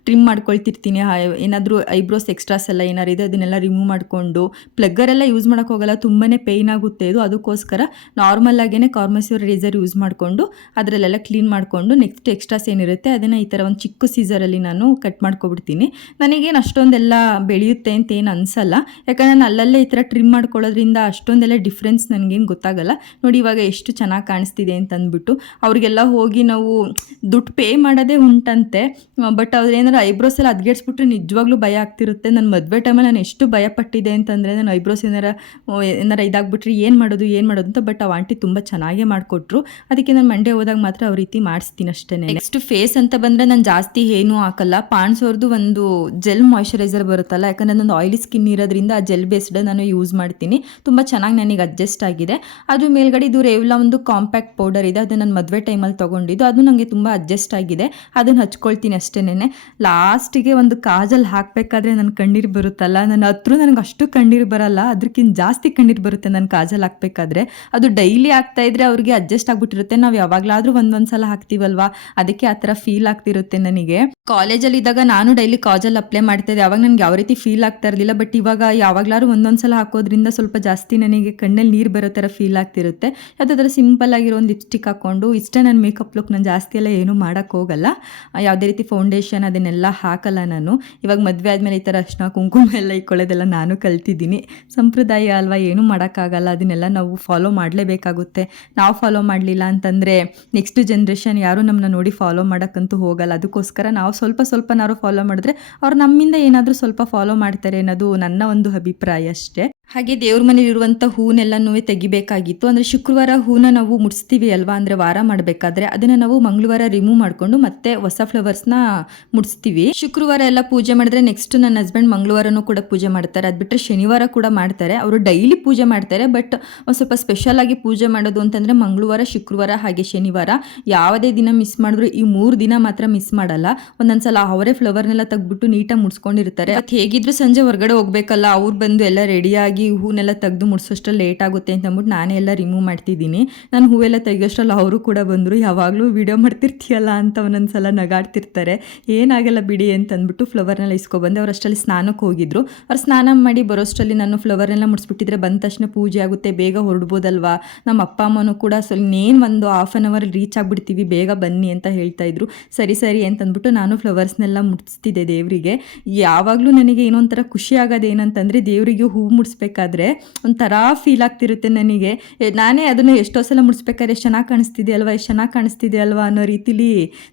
ಟ್ರಿಮ್ ಮಾಡ್ಕೊಳ್ತಿರ್ತೀನಿ. ಏನಾದರೂ ಐಬ್ರೋಸ್ ಎಕ್ಸ್ಟ್ರಾಸ್ ಎಲ್ಲ ಏನಾರು ಇದೆ, ಅದನ್ನೆಲ್ಲ ರಿಮೂವ್ ಮಾಡಿಕೊಂಡು ಪ್ಲಗ್ಗರೆಲ್ಲ ಯೂಸ್ ಮಾಡೋಕೆ ಹೋಗಲ್ಲ ತುಂಬಾ ಪೇಯ್ನ್ ಆಗುತ್ತೆ ಇದು ಅದಕ್ಕೋಸ್ಕರ ನಾರ್ಮಲ್ ಆಗೇ ಕಾರ್ಮಸ್ಯೂರ್ ರೇಸರ್ ಯೂಸ್ ಮಾಡಿಕೊಂಡು ಅದರಲ್ಲೆಲ್ಲ ಕ್ಲೀನ್ ಮಾಡಿಕೊಂಡು ನೆಕ್ಸ್ಟ್ ಎಕ್ಸ್ಟ್ರಾಸ್ ಏನಿರುತ್ತೆ ಅದನ್ನು ಈ ಥರ ಒಂದು ಚಿಕ್ಕ ಸೀಸರಲ್ಲಿ ನಾನು ಕಟ್ ಮಾಡ್ಕೊಬಿಡ್ತೀನಿ. ನನಗೇನು ಅಷ್ಟೊಂದೆಲ್ಲ ಬೆಳೆಯುತ್ತೆ ಅಂತ ಏನು ಅನಿಸಲ್ಲ. ಯಾಕಂದರೆ ನಾನು ಅಲ್ಲಲ್ಲೇ ಈ ಥರ ಟ್ರಿಮ್ ಮಾಡ್ಕೊಳ್ಳೋದ್ರಿಂದ ಅಷ್ಟೊಂದೆಲ್ಲ ಡಿಫ್ರೆನ್ಸ್ ನನಗೇನು ಗೊತ್ತಾಗಲ್ಲ. ನೋಡಿ ಇವಾಗ ಎಷ್ಟು ಚೆನ್ನಾಗಿ ಕಾಣಿಸ್ತಿದೆ ಅಂತ ಅಂದ್ಬಿಟ್ಟು ಅವ್ರಿಗೆಲ್ಲ ಹೋಗಿ ನಾವು ದುಡ್ಡು ಪೇ ಮಾಡೋದೇ ಉಂಟಂತೆ. ಬಟ್ ಅವ್ರೇನಾದ್ರು ಐಬ್ರೋಸ್ ಎಲ್ಲ ಅದ್ಗೇಡ್ಸ್ಬಿಟ್ರೆ ನಿಜವಾಗ್ಲೂ ಭಯ ಆಗ್ತಿರುತ್ತೆ. ನನ್ನ ಮದುವೆ ಟೈಮಲ್ಲಿ ನಾನು ಎಷ್ಟು ಭಯಪಟ್ಟಿದೆ ಅಂತಂದರೆ ನಾನು ಐಬ್ರೋಸ್ ಏನಾರ ಏನಾರ ಇದಾಗ್ಬಿಟ್ರೆ ಏನು ಮಾಡೋದು ಏನು ಮಾಡೋದು ಅಂತ ಬಟ್ ಆ ಆಂಟಿ ತುಂಬ ಚೆನ್ನಾಗೇ ಮಾಡಿಕೊಟ್ರು. ಅದಕ್ಕೆ ನಾನು ಮಂಡೆ ಹೋದಾಗ ಮಾತ್ರ ಅವ್ರ ರೀತಿ ಮಾಡಿಸ್ತೀನಿ ಅಷ್ಟೇ ನೆಕ್ಸ್ಟ್ ಫೇಸ್ ಅಂತ ಬಂದರೆ ನಾನು ಜಾಸ್ತಿ ಏನೂ ಹಾಕಲ್ಲ. ಪಾಂಡ್ಸ್ ಅವ್ರದ್ದು ಒಂದು ಜೆಲ್ ಮಾಯ್ಶ್ಚರೈಸರ್ ಬರುತ್ತಲ್ಲ, ಯಾಕಂದರೆ ನಂದು ಆಯಿಲಿ ಸ್ಕಿನ್ ಇರೋದ್ರಿಂದ ಆ ಜೆಲ್ ಬೇಸ್ಡ್ ನಾನು ಯೂಸ್ ಮಾಡ್ತೀನಿ. ತುಂಬ ಚೆನ್ನಾಗಿ ನನಗೆ ಅಡ್ಜಸ್ಟ್ ಆಗಿದೆ. ಅದು ಮೇಲ್ಗಡೆ ಇದು ರೇವ್ಲಾ ಒಂದು ಕಾಂಪ್ಯಾಕ್ಟ್ ಪೌಡರ್ ಇದೆ, ಅದು ನಾನು ಮದುವೆ ಟೈಮಲ್ಲಿ ತೊಗೊಂಡಿದ್ದು. ಅದು ನನಗೆ ತುಂಬ ಅಡ್ಜಸ್ಟ್ ಆಗಿದೆ. ಅದನ್ನು ಹಚ್ಕೊಳ್ತೀನಿ ಅಷ್ಟೇನೆ. ಲಾಸ್ಟಿಗೆ ಒಂದು ಕಾಜಲ್ ಹಾಕಬೇಕಾದ್ರೆ ನನ್ನ ಕಣ್ಣೀರು ಬರುತ್ತಲ್ಲ? ನನ್ನ ಹತ್ರ ನನಗೆ ಅಷ್ಟು ಕಣ್ಣೀರು ಬರಲ್ಲ. ಅದಕ್ಕಿಂತ ಜಾಸ್ತಿ ಕಣ್ಣೀರು ಬರುತ್ತೆ ನನ್ನ ಕಾಜಲ್ ಹಾಕಬೇಕಾದ್ರೆ. ಅದು ಡೈಲಿ ಆಗ್ತಾ ಇದ್ರೆ ಅವ್ರಿಗೆ ಅಡ್ಜಸ್ಟ್ ಆಗ್ಬಿಟ್ಟಿರುತ್ತೆ. ನಾವು ಯಾವಾಗಲಾದ್ರೂ ಒಂದೊಂದು ಸಲ ಹಾಕ್ತೀವಲ್ವಾ? ಅದಕ್ಕೆ ಆ ಥರ ಫೀಲ್ ಆಗ್ತಿರುತ್ತೆ ನನಗೆ. ಕಾಲೇಜಲ್ಲಿ ಇದ್ದಾಗ ನಾನು ಡೈಲಿ ಕಾಜಲ್ ಅಪ್ಲೈ ಮಾಡ್ತಾ ಇದ್ದೆ. ಅವಾಗ ನನಗೆ ಯಾವ ರೀತಿ ಫೀಲ್ ಆಗ್ತಾ ಇರಲಿಲ್ಲ. ಬಟ್ ಇವಾಗ ಯಾವಾಗಲಾದ್ರೂ ಒಂದೊಂದು ಸಲ ಹಾಕೋದ್ರಿಂದ ಸ್ವಲ್ಪ ಜಾಸ್ತಿ ನನಗೆ ಕಣ್ಣಲ್ಲಿ ನೀರು ಬರೋ ಥರ ಫೀಲ್ ಆಗ್ತಿರುತ್ತೆ. ಯಾವುದಾದ್ರೂ ಸಿಂಪಲ್ ಆಗಿರೋ ಒಂದು ಲಿಪ್ಸ್ಟಿಕ್ ಹಾಕೊಂಡು ಇಷ್ಟೇ ನನ್ನ ಮೇಕಪ್ ಲುಕ್ ನಾನು ಜಾಸ್ತಿ ಎಲ್ಲ ಏನೂ ಮಾಡೋಕ್ಕೋಗಲ್ಲ ಯಾವುದೇ ರೀತಿ ಫೌಂಡೇಶನ್ ಅದನ್ನೆಲ್ಲ ಹಾಕಲ್ಲ ನಾನು. ಇವಾಗ ಮದುವೆ ಆದಮೇಲೆ ಈ ಥರ ಅರ್ಶಿನ ಕುಂಕುಮ ಎಲ್ಲ ಇಕ್ಕೊಳ್ಳೋದೆಲ್ಲ ನಾನು ಕಲ್ತಿದ್ದೀನಿ. ಸಂಪ್ರದಾಯ ಅಲ್ವಾ, ಏನೂ ಮಾಡೋಕ್ಕಾಗಲ್ಲ, ಅದನ್ನೆಲ್ಲ ನಾವು ಫಾಲೋ ಮಾಡಲೇಬೇಕಾಗುತ್ತೆ. ನಾವು ಫಾಲೋ ಮಾಡಲಿಲ್ಲ ಅಂತಂದರೆ ನೆಕ್ಸ್ಟ್ ಜನ್ರೇಷನ್ ಯಾರೂ ನಮ್ಮನ್ನ ನೋಡಿ ಫಾಲೋ ಮಾಡೋಕ್ಕಂತೂ ಹೋಗಲ್ಲ. ಅದಕ್ಕೋಸ್ಕರ ನಾವು ಸ್ವಲ್ಪ ಸ್ವಲ್ಪನಾರು ಫಾಲೋ ಮಾಡಿದ್ರೆ ಅವ್ರು ನಮ್ಮಿಂದ ಏನಾದರೂ ಸ್ವಲ್ಪ ಫಾಲೋ ಮಾಡ್ತಾರೆ ಅನ್ನೋದು ನನ್ನ ಒಂದು ಅಭಿಪ್ರಾಯ ಅಷ್ಟೇ. ಹಾಗೆ ದೇವ್ರ ಮನೇಲಿರುವಂಥ ಹೂನೆಲ್ಲನೂ ತೆಗಿಬೇಕಾಗಿತ್ತು. ಅಂದರೆ ಶುಕ್ರವಾರ ಹೂನ ನಾವು ಮುಡಿಸ್ತೀವಿ ಅಲ್ವಾ? ಅಂದರೆ ವಾರ ಮಾಡಬೇಕಾದ್ರೆ ಅದನ್ನು ನಾವು ಮಂಗಳವಾರ ರಿಮೂವ್ ಮಾಡಿಕೊಂಡು ಮತ್ತೆ ಹೊಸ ಫ್ಲವರ್ಸ್ನ ಮುಡಿಸ್ತೀವಿ. ಶುಕ್ರವಾರ ಎಲ್ಲ ಪೂಜೆ ಮಾಡಿದ್ರೆ ನೆಕ್ಸ್ಟ್ ನನ್ನ ಹಸ್ಬೆಂಡ್ ಮಂಗಳವಾರನೂ ಕೂಡ ಪೂಜೆ ಮಾಡ್ತಾರೆ. ಅದು ಬಿಟ್ಟರೆ ಶನಿವಾರ ಕೂಡ ಮಾಡ್ತಾರೆ. ಅವರು ಡೈಲಿ ಪೂಜೆ ಮಾಡ್ತಾರೆ. ಬಟ್ ಒಂದು ಸ್ವಲ್ಪ ಸ್ಪೆಷಲ್ ಆಗಿ ಪೂಜೆ ಮಾಡೋದು ಅಂತಂದರೆ ಮಂಗಳವಾರ, ಶುಕ್ರವಾರ ಹಾಗೆ ಶನಿವಾರ ಯಾವುದೇ ದಿನ ಮಿಸ್ ಮಾಡಿದ್ರು ಈ ಮೂರು ದಿನ ಮಾತ್ರ ಮಿಸ್ ಮಾಡಲ್ಲ. ಒಂದೊಂದ್ಸಲ ಅವರೇ ಫ್ಲವರ್ನೆಲ್ಲ ತೆಗ್ಬಿಟ್ಟು ನೀಟಾಗಿ ಮುಡ್ಸ್ಕೊಂಡಿರ್ತಾರೆ. ಅದು ಹೇಗಿದ್ರು ಸಂಜೆ ಹೊರಗಡೆ ಹೋಗ್ಬೇಕಲ್ಲ, ಅವ್ರು ಬಂದು ಎಲ್ಲ ರೆಡಿಯಾಗಿ ಹಾಗಾಗಿ ಹೂವನ್ನೆಲ್ಲ ತೆಗೆದು ಮುಡಿಸೋಷ್ಟು ಲೇಟ್ ಆಗುತ್ತೆ ಅಂತ ಅಂದ್ಬಿಟ್ಟು ನಾನೇ ಎಲ್ಲ ರಿಮೂವ್ ಮಾಡ್ತಿದ್ದೀನಿ. ನಾನು ಹೂವೆಲ್ಲ ತೆಗಿಯೋಷ್ಟ್ರಲ್ಲಿ ಅವರು ಕೂಡ ಬಂದರು, ಯಾವಾಗಲೂ ವಿಡಿಯೋ ಮಾಡ್ತಿರ್ತೀಯಲ್ಲ? ಅಂತ ಒಂದೊಂದು ಸಲ ನಗಾಡ್ತಿರ್ತಾರೆ. ಏನಾಗಲ್ಲ ಬಿಡಿ ಅಂತ ಅಂದ್ಬಿಟ್ಟು ಫ್ಲವರ್ನೆಲ್ಲ ಇಸ್ಕೊಬಂದೆ ಅವ್ರು ಅಷ್ಟರಲ್ಲಿ ಸ್ನಾನಕ್ಕೆ ಹೋಗಿದ್ರು. ಅವ್ರು ಸ್ನಾನ ಮಾಡಿ ಬರೋಷ್ಟರಲ್ಲಿ ನಾನು ಫ್ಲವರ್ನೆಲ್ಲ ಮುಡಿಸ್ಬಿಟ್ಟಿದ್ರೆ ಬಂದ ತಕ್ಷಣ ಪೂಜೆ ಆಗುತ್ತೆ, ಬೇಗ ಹೊರಡ್ಬೋದಲ್ವಾ? ನಮ್ಮ ಅಪ್ಪ ಅಮ್ಮನೂ ಕೂಡ ಸ್ವಲ್ಪ ಇನ್ನೇನು ಒಂದು ಹಾಫ್ ಆನ್ ಅವರ್ ರೀಚ್ ಆಗಿಬಿಡ್ತೀವಿ, ಬೇಗ ಬನ್ನಿ ಅಂತ ಹೇಳ್ತಾ ಇದ್ರು. ಸರಿ ಸರಿ ಅಂತ ಅಂದ್ಬಿಟ್ಟು ನಾನು ಫ್ಲವರ್ಸ್ನೆಲ್ಲ ಮುಡಿಸ್ತಿದ್ದೆ ದೇವರಿಗೆ. ಯಾವಾಗಲೂ ನನಗೆ ಏನೊಂಥರ ಖುಷಿ ಆಗೋದು ಏನಂತಂದರೆ ದೇವರಿಗೆ ಹೂ ಮುಡಿಸ್ಬೇಕಾದ್ರೆ ಒಂಥರ ಫೀಲ್ ಆಗ್ತಿರುತ್ತೆ ನನಗೆ. ನಾನೇ ಅದನ್ನು ಎಷ್ಟೋ ಸಲ ಮುಡಿಸ್ಬೇಕಾದ್ರೆ ಎಷ್ಟು ಚೆನ್ನಾಗಿ ಕಾಣಿಸ್ತಿದೆ ಅಲ್ವಾ ಎಷ್ಟು ಚೆನ್ನಾಗಿ ಕಾಣಿಸ್ತಿದೆ ಅಲ್ವಾ ಅನ್ನೋ ರೀತಿಲಿ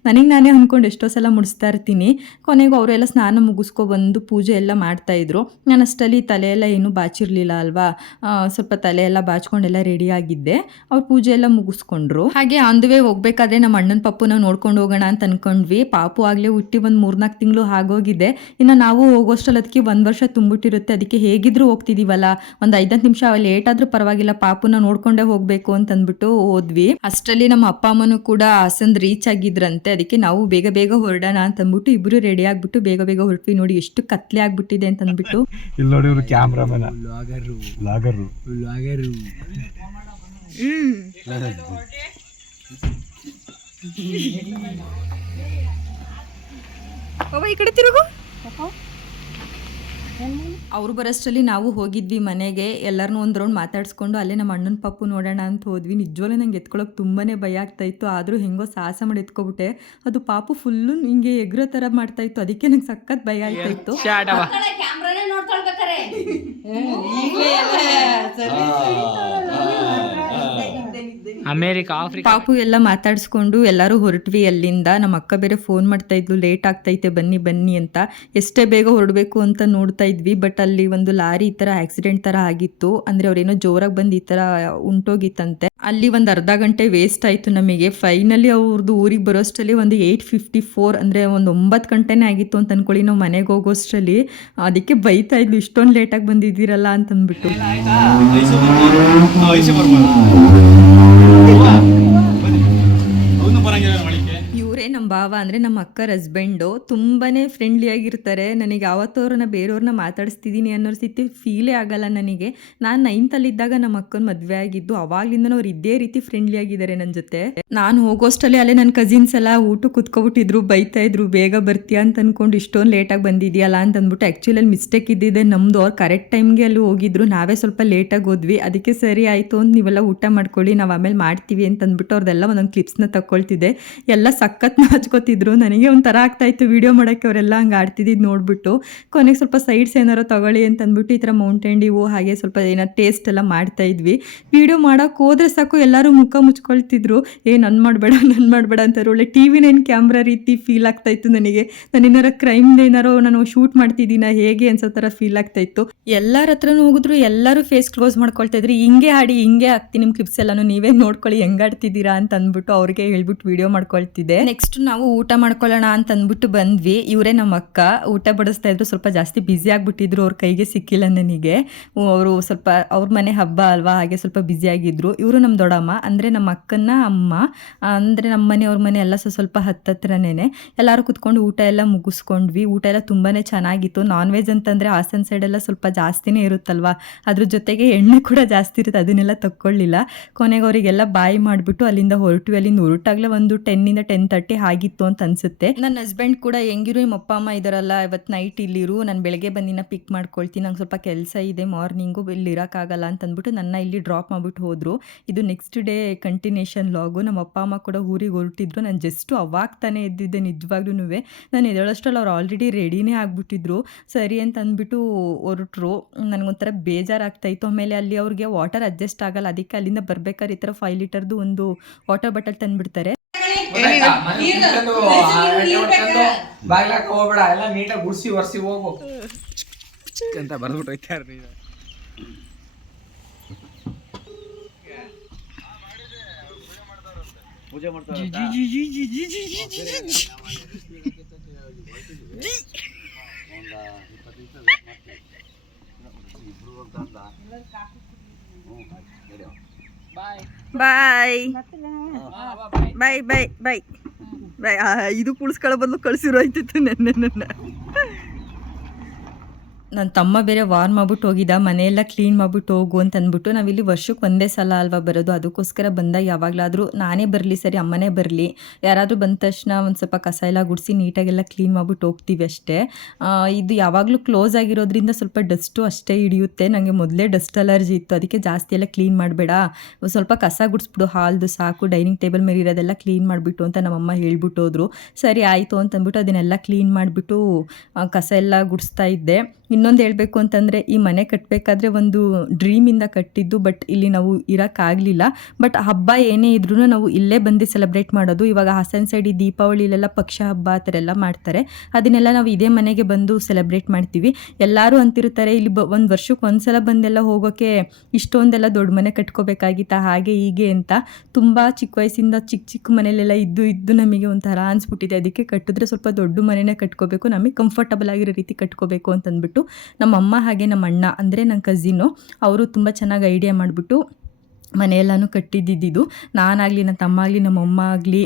ನನಗೆ ನಾನೇ ಅಂದ್ಕೊಂಡು ಎಷ್ಟೋ ಸಲ ಮುಡಿಸ್ತಾ ಇರ್ತೀನಿ. ಕೊನೆಗೂ ಅವರೆಲ್ಲ ಸ್ನಾನ ಮುಗಿಸ್ಕೊಬಂದು ಪೂಜೆ ಎಲ್ಲ ಮಾಡ್ತಾಯಿದ್ರು ನಾನು ಅಷ್ಟರಲ್ಲಿ ತಲೆ ಎಲ್ಲ ಏನೂ ಬಾಚಿರಲಿಲ್ಲ ಅಲ್ವಾ? ಸ್ವಲ್ಪ ತಲೆ ಎಲ್ಲ ಬಾಚ್ಕೊಂಡೆಲ್ಲ ರೆಡಿಯಾಗಿದ್ದೆ ಅವ್ರು ಪೂಜೆ ಎಲ್ಲ ಮುಗಿಸ್ಕೊಂಡ್ರು. ಹಾಗೆ ಅಂದುವೆ ಹೋಗ್ಬೇಕಾದ್ರೆ ನಮ್ಮ ಅಣ್ಣನ ಪಪ್ಪುನ ನೋಡ್ಕೊಂಡು ಹೋಗೋಣ ಅಂತ ಅನ್ಕೊಂಡ್ವಿ. ಪಾಪು ಆಗಲೇ ಹುಟ್ಟಿ ಒಂದು ಮೂರ್ನಾಲ್ಕು ತಿಂಗಳು ಆಗೋಗಿದೆ. ಇನ್ನು ನಾವು ಹೋಗೋಷ್ಟರಲ್ಲಿ ಅದಕ್ಕೆ ಒಂದು ವರ್ಷ ತುಂಬಿಟ್ಟಿರುತ್ತೆ. ಅದಕ್ಕೆ ಹೇಗಿದ್ರು ಹೋಗ್ತಿದೀವಲ್ಲ? ಒಂದು ಐದತ್ತು ನಿಮಿಷ ಲೇಟ್ ಆದ್ರೂ ಪರವಾಗಿಲ್ಲ ಪಾಪುನ ನೋಡ್ಕೊಂಡೇ ಹೋಗ್ಬೇಕು ಅಂತ ಅಂದ್ಬಿಟ್ಟು ಹೋದ್ವಿ. ಅಷ್ಟರಲ್ಲಿ ನಮ್ಮ ಅಪ್ಪ ಅಮ್ಮನೂ ಕೂಡ ಹಾಸನ್ ರೀಚ್ ಆಗಿದ್ರಂತೆ. ಅದಕ್ಕೆ ನಾವು ಬೇಗ ಬೇಗ ಹೊರಡೋಣ ಅಂತ ಅಂದ್ಬಿಟ್ಟು ಇಬ್ರು ರೆಡಿ ಆಗ್ಬಿಟ್ಟು ಬೇಗ ಬೇಗ ಹೊರಟ್ವಿ ನೋಡಿ ಎಷ್ಟು ಕತ್ಲೆ ಆಗ್ಬಿಟ್ಟಿದೆ ಅಂತ ಅಂದ್ಬಿಟ್ಟು ಇಲ್ಲಿ ನೋಡಿ ಇವರು ಕ್ಯಾಮ್ರಾಮನ್ ಈ ಕಡೆ ತಿರುಗು. ಅವ್ರು ಬರೋಷ್ಟರಲ್ಲಿ ನಾವು ಹೋಗಿದ್ವಿ ಮನೆಗೆ ಎಲ್ಲರನ್ನೂ ಒಂದು ರೌಂಡ್ ಮಾತಾಡಿಸ್ಕೊಂಡು ಅಲ್ಲೇ ನಮ್ಮ ಅಣ್ಣನ ಪಪ್ಪು ನೋಡೋಣ ಅಂತ ಹೋದ್ವಿ. ನಿಜವಾಗ್ಲೂ ನಂಗೆ ಎತ್ಕೊಳ್ಳೋಕೆ ತುಂಬಾ ಭಯ ಆಗ್ತಾ ಇತ್ತು. ಆದರೂ ಹೆಂಗೋ ಸಾಹಸ ಮಾಡಿ ಎತ್ಕೊಬಿಟ್ಟೆ. ಅದು ಪಾಪು ಫುಲ್ಲು ಹಿಂಗೆ ಎಗ್ರೋ ಥರ ಮಾಡ್ತಾ ಇತ್ತು. ಅದಕ್ಕೆ ನಂಗೆ ಸಖತ್ ಭಯ ಆಗ್ತಾ ಇತ್ತು. ಕ್ಯಾಮ್ರಾನೇ ನೋಡ್ಕೊಳ್ಬೇಕಾರೆ ಅಮೇರಿಕಾ ಆಫ್ರಿಕಾ. ಪಾಪು ಎಲ್ಲ ಮಾತಾಡಿಸ್ಕೊಂಡು ಎಲ್ಲರೂ ಹೊರಟ್ವಿ ಅಲ್ಲಿಂದ. ನಮ್ಮ ಅಕ್ಕ ಬೇರೆ ಫೋನ್ ಮಾಡ್ತಾ ಇದ್ಲು ಲೇಟ್ ಆಗ್ತೈತೆ ಬನ್ನಿ ಬನ್ನಿ ಅಂತ. ಎಷ್ಟೇ ಬೇಗ ಹೊರಡಬೇಕು ಅಂತ ನೋಡ್ತಾ ಇದ್ವಿ ಬಟ್ ಅಲ್ಲಿ ಒಂದು ಲಾರಿ ಈ ಥರ ಆಕ್ಸಿಡೆಂಟ್ ತರ ಆಗಿತ್ತು. ಅಂದ್ರೆ ಅವ್ರೇನೋ ಜೋರಾಗಿ ಬಂದು ಈ ತರ ಉಂಟೋಗಿತ್ತಂತೆ. ಅಲ್ಲಿ ಒಂದು ಅರ್ಧ ಗಂಟೆ ವೇಸ್ಟ್ ಆಯಿತು ನಮಗೆ. ಫೈನಲಿ ಅವ್ರದ್ದು ಊರಿಗೆ ಬರೋಷ್ಟರಲ್ಲಿ ಒಂದು ಏಯ್ಟ್ ಫಿಫ್ಟಿ ಫೋರ್ ಅಂದ್ರೆ ಒಂದು ಒಂಬತ್ತು ಗಂಟೆನೇ ಆಗಿತ್ತು ಅಂತ ಅಂದ್ಕೊಳ್ಳಿ ನಾವು ಮನೆಗೆ ಹೋಗೋಷ್ಟರಲ್ಲಿ. ಅದಕ್ಕೆ ಬೈತಾ ಇದ್ಲು ಇಷ್ಟೊಂದು ಲೇಟಾಗಿ ಬಂದಿದ್ದೀರಲ್ಲ ಅಂತ ನಮ್ಮ ಭಾವ ಅಂದರೆ ನಮ್ಮ ಅಕ್ಕರ ಹಸ್ಬೆಂಡು ತುಂಬಾ ಫ್ರೆಂಡ್ಲಿ ಆಗಿರ್ತಾರೆ. ನನಗೆ ಯಾವತ್ತೋರನ್ನ ಬೇರೆಯವ್ರನ್ನ ಮಾತಾಡಿಸ್ತಿದ್ದೀನಿ ಅನ್ನೋ ಸ್ಥಿತಿ ಫೀಲೇ ಆಗಲ್ಲ ನನಗೆ. ನಾನು ನೈನ್ತಲ್ಲಿದ್ದಾಗ ನಮ್ಮ ಅಕ್ಕನ ಮದುವೆ ಆಗಿದ್ದು ಅವಾಗ್ಲಿಂದ ಅವ್ರು ಇದೇ ರೀತಿ ಫ್ರೆಂಡ್ಲಿ ಆಗಿದ್ದಾರೆ ನನ್ನ ಜೊತೆ. ನಾನು ಹೋಗೋಷ್ಟಲ್ಲಿ ಅಲ್ಲೇ ನನ್ನ ಕಸಿನ್ಸ್ ಎಲ್ಲ ಊಟ ಕುತ್ಕೊಬಿಟ್ಟಿದ್ರು, ಬೈತಾ ಇದ್ರು, ಬೇಗ ಬರ್ತೀಯಾ ಅಂತ ಅಂದ್ಕೊಂಡು ಇಷ್ಟೊಂದು ಲೇಟಾಗಿ ಬಂದಿದೆಯಲ್ಲ ಅಂತ ಅಂದ್ಬಿಟ್ಟು ಆ್ಯಕ್ಚುಲಿ ಅಲ್ಲಿ ಮಿಸ್ಟೇಕ್ ಇದ್ದಿದೆ. ನಮ್ಮದು ಅವ್ರು ಕರೆಕ್ಟ್ ಟೈಮ್ಗೆ ಅಲ್ಲಿ ಹೋಗಿದ್ರು. ನಾವೇ ಸ್ವಲ್ಪ ಲೇಟಾಗಿ ಹೋದ್ವಿ. ಅದಕ್ಕೆ ಸರಿ ಆಯಿತು ಅಂತ ನೀವೆಲ್ಲ ಊಟ ಮಾಡ್ಕೊಳ್ಳಿ, ನಾವು ಆಮೇಲೆ ಮಾಡ್ತೀವಿ ಅಂತ ಅಂದ್ಬಿಟ್ಟು ಅವ್ರದ್ದೆಲ್ಲ ಒಂದೊಂದು ಕ್ಲಿಪ್ಸ್ನ ತಗೊಳ್ತಿದ್ದೆ ಎಲ್ಲ ಸಖತ್ ನಾಚ್ಕೋತಿದ್ರು ನನಗೆ ಒಂಥರ ಆಗ್ತಾಯಿತ್ತು ವಿಡಿಯೋ ಮಾಡೋಕ್ಕೆ ಅವರೆಲ್ಲ ಹಂಗೆ ಆಡ್ತಿದ್ದು ನೋಡ್ಬಿಟ್ಟು. ಕೊನೆಗೆ ಸ್ವಲ್ಪ ಸೈಡ್ಸ್ ಏನಾರು ತಗೊಳ್ಳಿ ಅಂತ ಅಂದ್ಬಿಟ್ಟು ಈ ಥರ ಮೌಂಟೇನ್ ಡಿವು ಹಾಗೆ ಸ್ವಲ್ಪ ಏನೋ ಟೇಸ್ಟ್ ಎಲ್ಲ ಮಾಡ್ತಾ ಇದ್ವಿ ವಿಡಿಯೋ ಮಾಡೋಕ್ಕೆ ಹೋದ್ರೆ ಸಾಕು, ಎಲ್ಲರೂ ಮುಖ ಮುಚ್ಕೊಳ್ತಿದ್ರು. ಏ ನನ್ನ ಮಾಡಬೇಡ ನನ್ನ ಮಾಡಬೇಡ ಅಂತ ಒಳ್ಳೆ ಟಿ ವಿ ನೈನ್ ಕ್ಯಾಮ್ರಾ ರೀತಿ ಫೀಲ್ ಆಗ್ತಾ ಇತ್ತು ನನಗೆ. ನಾನು ಏನಾರ ಕ್ರೈಮ್ ಏನಾರೋ ನಾನು ಶೂಟ್ ಮಾಡ್ತಿದ್ದೀನ ಹೇಗೆ ಅನ್ಸೋ ಥರ ಫೀಲ್ ಆಗ್ತಾ ಇತ್ತು ಎಲ್ಲರ ಹತ್ರನೂ ಹೋಗಿದ್ರು, ಎಲ್ಲರೂ ಫೇಸ್ ಕ್ಲೋಸ್ ಮಾಡ್ಕೊಳ್ತಾ ಇದ್ರಿ ಹಿಂಗೆ ಆಡಿ ಹಿಂಗೆ ಹಾಕ್ತಿ ನಿಮ್ಮ ಕ್ಲಿಪ್ಸ್ ಎಲ್ಲಾನು ನೀವೇ ನೋಡ್ಕೊಳ್ಳಿ ಹೆಂಗಾಡ್ತಿದ್ದೀರಾ ಅಂತ ಅಂದ್ಬಿಟ್ಟು ಅವ್ರಿಗೆ ಹೇಳ್ಬಿಟ್ಟು ವಿಡಿಯೋ ಮಾಡ್ಕೊಳ್ತಿದ್ದೆ. ನೆಕ್ಸ್ಟ್ ನಾವು ಊಟ ಮಾಡ್ಕೊಳ್ಳೋಣ ಅಂತ ಅಂದ್ಬಿಟ್ಟು ಬಂದ್ವಿ. ಇವರೇ ನಮ್ಮ ಅಕ್ಕ. ಊಟ ಬಡಿಸ್ತಾ ಇದ್ರು ಸ್ವಲ್ಪ ಜಾಸ್ತಿ ಬ್ಯುಸಿ ಆಗಿಬಿಟ್ಟಿದ್ರು. ಅವ್ರ ಕೈಗೆ ಸಿಕ್ಕಿಲ್ಲ ನನಗೆ. ಅವರು ಸ್ವಲ್ಪ ಅವ್ರ ಮನೆ ಹಬ್ಬ ಅಲ್ವಾ? ಹಾಗೆ ಸ್ವಲ್ಪ ಬ್ಯುಸಿ ಆಗಿದ್ರು. ಇವರು ನಮ್ಮ ದೊಡ್ಡಮ್ಮ. ಅಂದರೆ ನಮ್ಮ ಅಕ್ಕನ ಅಮ್ಮ. ಅಂದರೆ ನಮ್ಮ ಮನೆ, ಅವ್ರ ಮನೆ ಎಲ್ಲ ಸ್ವಲ್ಪ ಸ್ವಲ್ಪ ಹತ್ತತ್ರನೇ ಎಲ್ಲರೂ ಕುತ್ಕೊಂಡು ಊಟ ಎಲ್ಲ ಮುಗಿಸ್ಕೊಂಡ್ವಿ. ಊಟ ಎಲ್ಲ ತುಂಬಾ ಚೆನ್ನಾಗಿತ್ತು. ನಾನ್ ವೆಜ್ ಅಂತಂದರೆ ಹಾಸನ್ ಸೈಡೆಲ್ಲ ಸ್ವಲ್ಪ ಜಾಸ್ತಿನೇ ಇರುತ್ತಲ್ವಾ? ಅದ್ರ ಜೊತೆಗೆ ಎಣ್ಣೆ ಕೂಡ ಜಾಸ್ತಿ ಇರುತ್ತೆ. ಅದನ್ನೆಲ್ಲ ತಕ್ಕೊಳ್ಳಿಲ್ಲ. ಕೊನೆಗೆ ಅವರಿಗೆಲ್ಲ ಬಾಯಿ ಮಾಡಿಬಿಟ್ಟು ಅಲ್ಲಿಂದ ಹೊರಟು. ಅಲ್ಲಿಂದ ಹೊರಟಾಗಲೇ ಒಂದು ಟೆನ್ನಿಂದ ಟೆನ್ ತರ್ಟಿ ಆಗಿತ್ತು ಅಂತ ಅನ್ಸುತ್ತೆ. ನನ್ನ ಹಸ್ಬೆಂಡ್ ಕೂಡ ಹೆಂಗಿರು, ನಿಮ್ಮ ಅಪ್ಪ, ಅಮ್ಮ ಇದಾರಲ್ಲ ಇವತ್ತು ನೈಟ್ ಇಲ್ಲಿರು, ನಾನು ಬೆಳಗ್ಗೆ ಬಂದಿನ ಪಿಕ್ ಮಾಡ್ಕೊಳ್ತೀನಿ, ನಂಗೆ ಸ್ವಲ್ಪ ಕೆಲಸ ಇದೆ ಮಾರ್ನಿಂಗು ಇಲ್ಲಿ ಇರೋಕ್ಕಾಗಲ್ಲ ಅಂತ ಅಂದ್ಬಿಟ್ಟು ನನ್ನ ಇಲ್ಲಿ ಡ್ರಾಪ್ ಮಾಡಿಬಿಟ್ಟು ಹೋದರು. ಇದು ನೆಕ್ಸ್ಟ್ ಡೇ ಕಂಟಿನ್ಯೂಷನ್ ಲಾಗು ನಮ್ಮ ಅಪ್ಪ, ಅಮ್ಮ ಕೂಡ ಊರಿಗೆ ಹೊರಟಿದ್ರು. ನಾನು ಜಸ್ಟು ಅವಾಗ ತಾನೇ ಎದ್ದಿದ್ದೆ ನಿಜವಾಗ್ಲೂ ನಾನು ಎದ್ದೇಳೋಷ್ಟ್ರಲ್ಲಿ ಅವ್ರು ಆಲ್ರೆಡಿ ರೆಡಿನೇ ಆಗಿಬಿಟ್ಟಿದ್ರು. ಸರಿ ಅಂತ ಅಂದ್ಬಿಟ್ಟು ಹೊರಟ್ರು. ನನಗೊಂಥರ ಬೇಜಾರಾಗ್ತಾಯಿತ್ತು ಆಮೇಲೆ ಅಲ್ಲಿ ಅವ್ರಿಗೆ ವಾಟರ್ ಅಡ್ಜಸ್ಟ್ ಆಗಲ್ಲ. ಅದಕ್ಕೆ ಅಲ್ಲಿಂದ ಬರ್ಬೇಕಾದ್ರೆ ಈ ಥರ ಫೈವ್ ಲೀಟರ್ದು ಒಂದು ವಾಟರ್ ಬಾಟಲ್ ತಂದುಬಿಡ್ತಾರೆ. ಬಾಗ್ಲಾಕ ಹೋಗ್ಬೇಡ ಎಲ್ಲ ನೀಟಾಗಿ ಗುಡ್ಸಿ ಒರ್ಸಿ ಹೋಗು. ಅಂತ ಬರ್ದ್ಬಿಟ್ಟೈತಾರ ಹೋಯ್ತಾರ್ರಿ ಪೂಜೆ ಮಾಡ್ತಾರೆ ಬಾಯ್ ಬಾಯ್ ಬಾಯ್ ಬಾಯ್ ಬಾಯ್ ಇದು ಕುಳಿಸ್ಕೊಳ್ಳೋ ಬದಲು ಕಳ್ಸಿರೋ ಆಯ್ತಿತ್ತು ನೆನ್ನೆ ನನ್ನ ನನ್ನ ತಮ್ಮ ಬೇರೆ ವಾರ್ ಮಾಡ್ಬಿಟ್ಟು ಹೋಗಿದ್ದ, ಮನೆಯೆಲ್ಲ ಕ್ಲೀನ್ ಮಾಡ್ಬಿಟ್ಟು ಹೋಗು ಅಂತ ಅಂದ್ಬಿಟ್ಟು ನಾವಿಲ್ಲಿ ವರ್ಷಕ್ಕೆ ಒಂದೇ ಸಲ ಅಲ್ವಾ ಬರೋದು? ಅದಕ್ಕೋಸ್ಕರ ಬಂದಾಗ ಯಾವಾಗಲಾದರೂ ನಾನೇ ಬರಲಿ ಸರಿ, ಅಮ್ಮನೇ ಬರಲಿ. ಯಾರಾದರೂ ಬಂದ ತಕ್ಷಣ ಒಂದು ಸ್ವಲ್ಪ ಕಸ ಎಲ್ಲ ಗುಡಿಸಿ ನೀಟಾಗೆಲ್ಲ ಕ್ಲೀನ್ ಮಾಡ್ಬಿಟ್ಟು ಹೋಗ್ತೀವಿ ಅಷ್ಟೇ. ಇದು ಯಾವಾಗಲೂ ಕ್ಲೋಸ್ ಆಗಿರೋದ್ರಿಂದ ಸ್ವಲ್ಪ ಡಸ್ಟು ಅಷ್ಟೇ ಹಿಡಿಯುತ್ತೆ. ನನಗೆ ಮೊದಲೇ ಡಸ್ಟ್ ಅಲರ್ಜಿ ಇತ್ತು. ಅದಕ್ಕೆ ಜಾಸ್ತಿ ಎಲ್ಲ ಕ್ಲೀನ್ ಮಾಡಬೇಡ. ಸ್ವಲ್ಪ ಕಸ ಗುಡಿಸ್ಬಿಡು, ಹಾಲ್ದು ಸಾಕು ಡೈನಿಂಗ್ ಟೇಬಲ್ ಮೇಲೆ ಇರೋದೆಲ್ಲ ಕ್ಲೀನ್ ಮಾಡಿಬಿಟ್ಟು ಅಂತ ನಮ್ಮಮ್ಮ ಹೇಳ್ಬಿಟ್ಟು ಹೋದ್ರು. ಸರಿ, ಆಯಿತು ಅಂತ ಅಂದ್ಬಿಟ್ಟು ಅದನ್ನೆಲ್ಲ ಕ್ಲೀನ್ ಮಾಡಿಬಿಟ್ಟು ಕಸ ಎಲ್ಲ ಗುಡಿಸ್ತಾ ಇದ್ದೆ. ಇನ್ನೊಂದು ಹೇಳಬೇಕು ಅಂತಂದರೆ, ಈ ಮನೆ ಕಟ್ಟಬೇಕಾದ್ರೆ ಒಂದು ಡ್ರೀಮಿಂದ ಕಟ್ಟಿದ್ದು ಬಟ್ ಇಲ್ಲಿ ನಾವು ಇರೋಕ್ಕಾಗಲಿಲ್ಲ. ಬಟ್ ಹಬ್ಬ ಏನೇ ಇದ್ರೂ ನಾವು ಇಲ್ಲೇ ಬಂದು ಸೆಲೆಬ್ರೇಟ್ ಮಾಡೋದು. ಇವಾಗ ಹಾಸನ ಸೈಡ್ ಈ ದೀಪಾವಳಿಲೆಲ್ಲ ಪಕ್ಷ ಹಬ್ಬ ಆ ಥರ ಎಲ್ಲ ಮಾಡ್ತಾರೆ. ಅದನ್ನೆಲ್ಲ ನಾವು ಇದೇ ಮನೆಗೆ ಬಂದು ಸೆಲೆಬ್ರೇಟ್ ಮಾಡ್ತೀವಿ. ಎಲ್ಲರೂ ಅಂತಿರ್ತಾರೆ, ಇಲ್ಲಿ ಬ, ಒಂದು ವರ್ಷಕ್ಕೆ ಒಂದು ಸಲ ಬಂದೆಲ್ಲ ಹೋಗೋಕ್ಕೆ ಇಷ್ಟೊಂದೆಲ್ಲ ದೊಡ್ಡ ಮನೆ ಕಟ್ಕೋಬೇಕಾಗಿತ್ತಾ, ಹಾಗೆ ಹೀಗೆ ಅಂತ. ತುಂಬ ಚಿಕ್ಕ ವಯಸ್ಸಿಂದ ಚಿಕ್ಕ ಚಿಕ್ಕ ಮನೆಯಲ್ಲೆಲ್ಲ ಇದ್ದು ಇದ್ದು ನಮಗೆ ಒಂಥರ ಅನಿಸ್ಬಿಟ್ಟಿದೆ. ಅದಕ್ಕೆ ಕಟ್ಟಿದ್ರೆ ಸ್ವಲ್ಪ ದೊಡ್ಡ ಮನೆನೇ ಕಟ್ಕೋಬೇಕು. ನಮಗೆ ಕಂಫರ್ಟಬಲ್ ಆಗಿರೋ ರೀತಿ ಕಟ್ಕೋಬೇಕು ಅಂತ ಅಂದ್ಬಿಟ್ಟು ನಮ್ಮ ಅಮ್ಮ ಹಾಗೆ ನಮ್ಮ ಅಣ್ಣ ಅಂದರೆ ನನ್ನ ಕಝಿನು ಅವರು ತುಂಬ ಚೆನ್ನಾಗಿ ಐಡಿಯಾ ಮಾಡಿಬಿಟ್ಟು ಮನೆಯೆಲ್ಲನೂ ಕಟ್ಟಿದ್ದಿದ್ದು. ನಾನಾಗಲಿ, ನನ್ನ ತಮ್ಮ ಆಗಲಿ ನಮ್ಮ ಅಮ್ಮ ಆಗಲಿ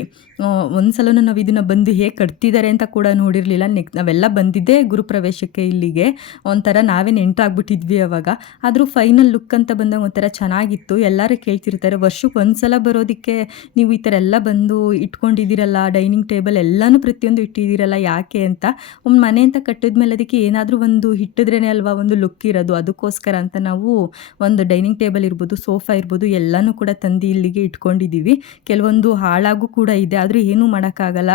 ಒಂದು ಸಲನೂ ನಾವು ಇದನ್ನು ಬಂದು ಹೇಗೆ ಕಟ್ತಿದ್ದಾರೆ ಅಂತ ಕೂಡ ನೋಡಿರಲಿಲ್ಲ. ನೆಕ್, ನಾವೆಲ್ಲ ಬಂದಿದ್ದೇ ಗುರುಪ್ರವೇಶಕ್ಕೆ ಇಲ್ಲಿಗೆ. ಒಂಥರ ನಾವೇ ನೆಂಟಾಗ್ಬಿಟ್ಟಿದ್ವಿ ಅವಾಗ. ಆದರೂ ಫೈನಲ್ ಲುಕ್ ಅಂತ ಬಂದಾಗ ಒಂಥರ ಚೆನ್ನಾಗಿತ್ತು. ಎಲ್ಲರೂ ಕೇಳ್ತಿರ್ತಾರೆ ವರ್ಷಕ್ಕೆ ಒಂದು ಸಲ ಬರೋದಕ್ಕೆ ನೀವು ಈ ಥರ ಎಲ್ಲ ಬಂದು ಇಟ್ಕೊಂಡಿದ್ದೀರಲ್ಲ, ಡೈನಿಂಗ್ ಟೇಬಲ್ ಎಲ್ಲನೂ ಪ್ರತಿಯೊಂದು ಇಟ್ಟಿದ್ದೀರಲ್ಲ, ಯಾಕೆ ಅಂತ. ಒಂದು ಮನೆ ಅಂತ ಕಟ್ಟಿದ್ಮೇಲೆ ಅದಕ್ಕೆ ಏನಾದರೂ ಒಂದು ಇಟ್ಟಿದ್ರೇ ಅಲ್ವಾ ಒಂದು ಲುಕ್ ಇರೋದು. ಅದಕ್ಕೋಸ್ಕರ ಅಂತ ನಾವು ಒಂದು ಡೈನಿಂಗ್ ಟೇಬಲ್ ಇರ್ಬೋದು, ಸೋಫಾ ಇರ್ಬೋದು ಎಲ್ಲನೂ ಕೂಡ ತಂದು ಇಲ್ಲಿಗೆ ಇಟ್ಕೊಂಡಿದ್ದೀವಿ ಕೆಲವೊಂದು ಹಾಳಾಗೂ ಕೂಡ ಇದೆ, ಆದರೂ ಏನೂ ಮಾಡೋಕ್ಕಾಗಲ್ಲ.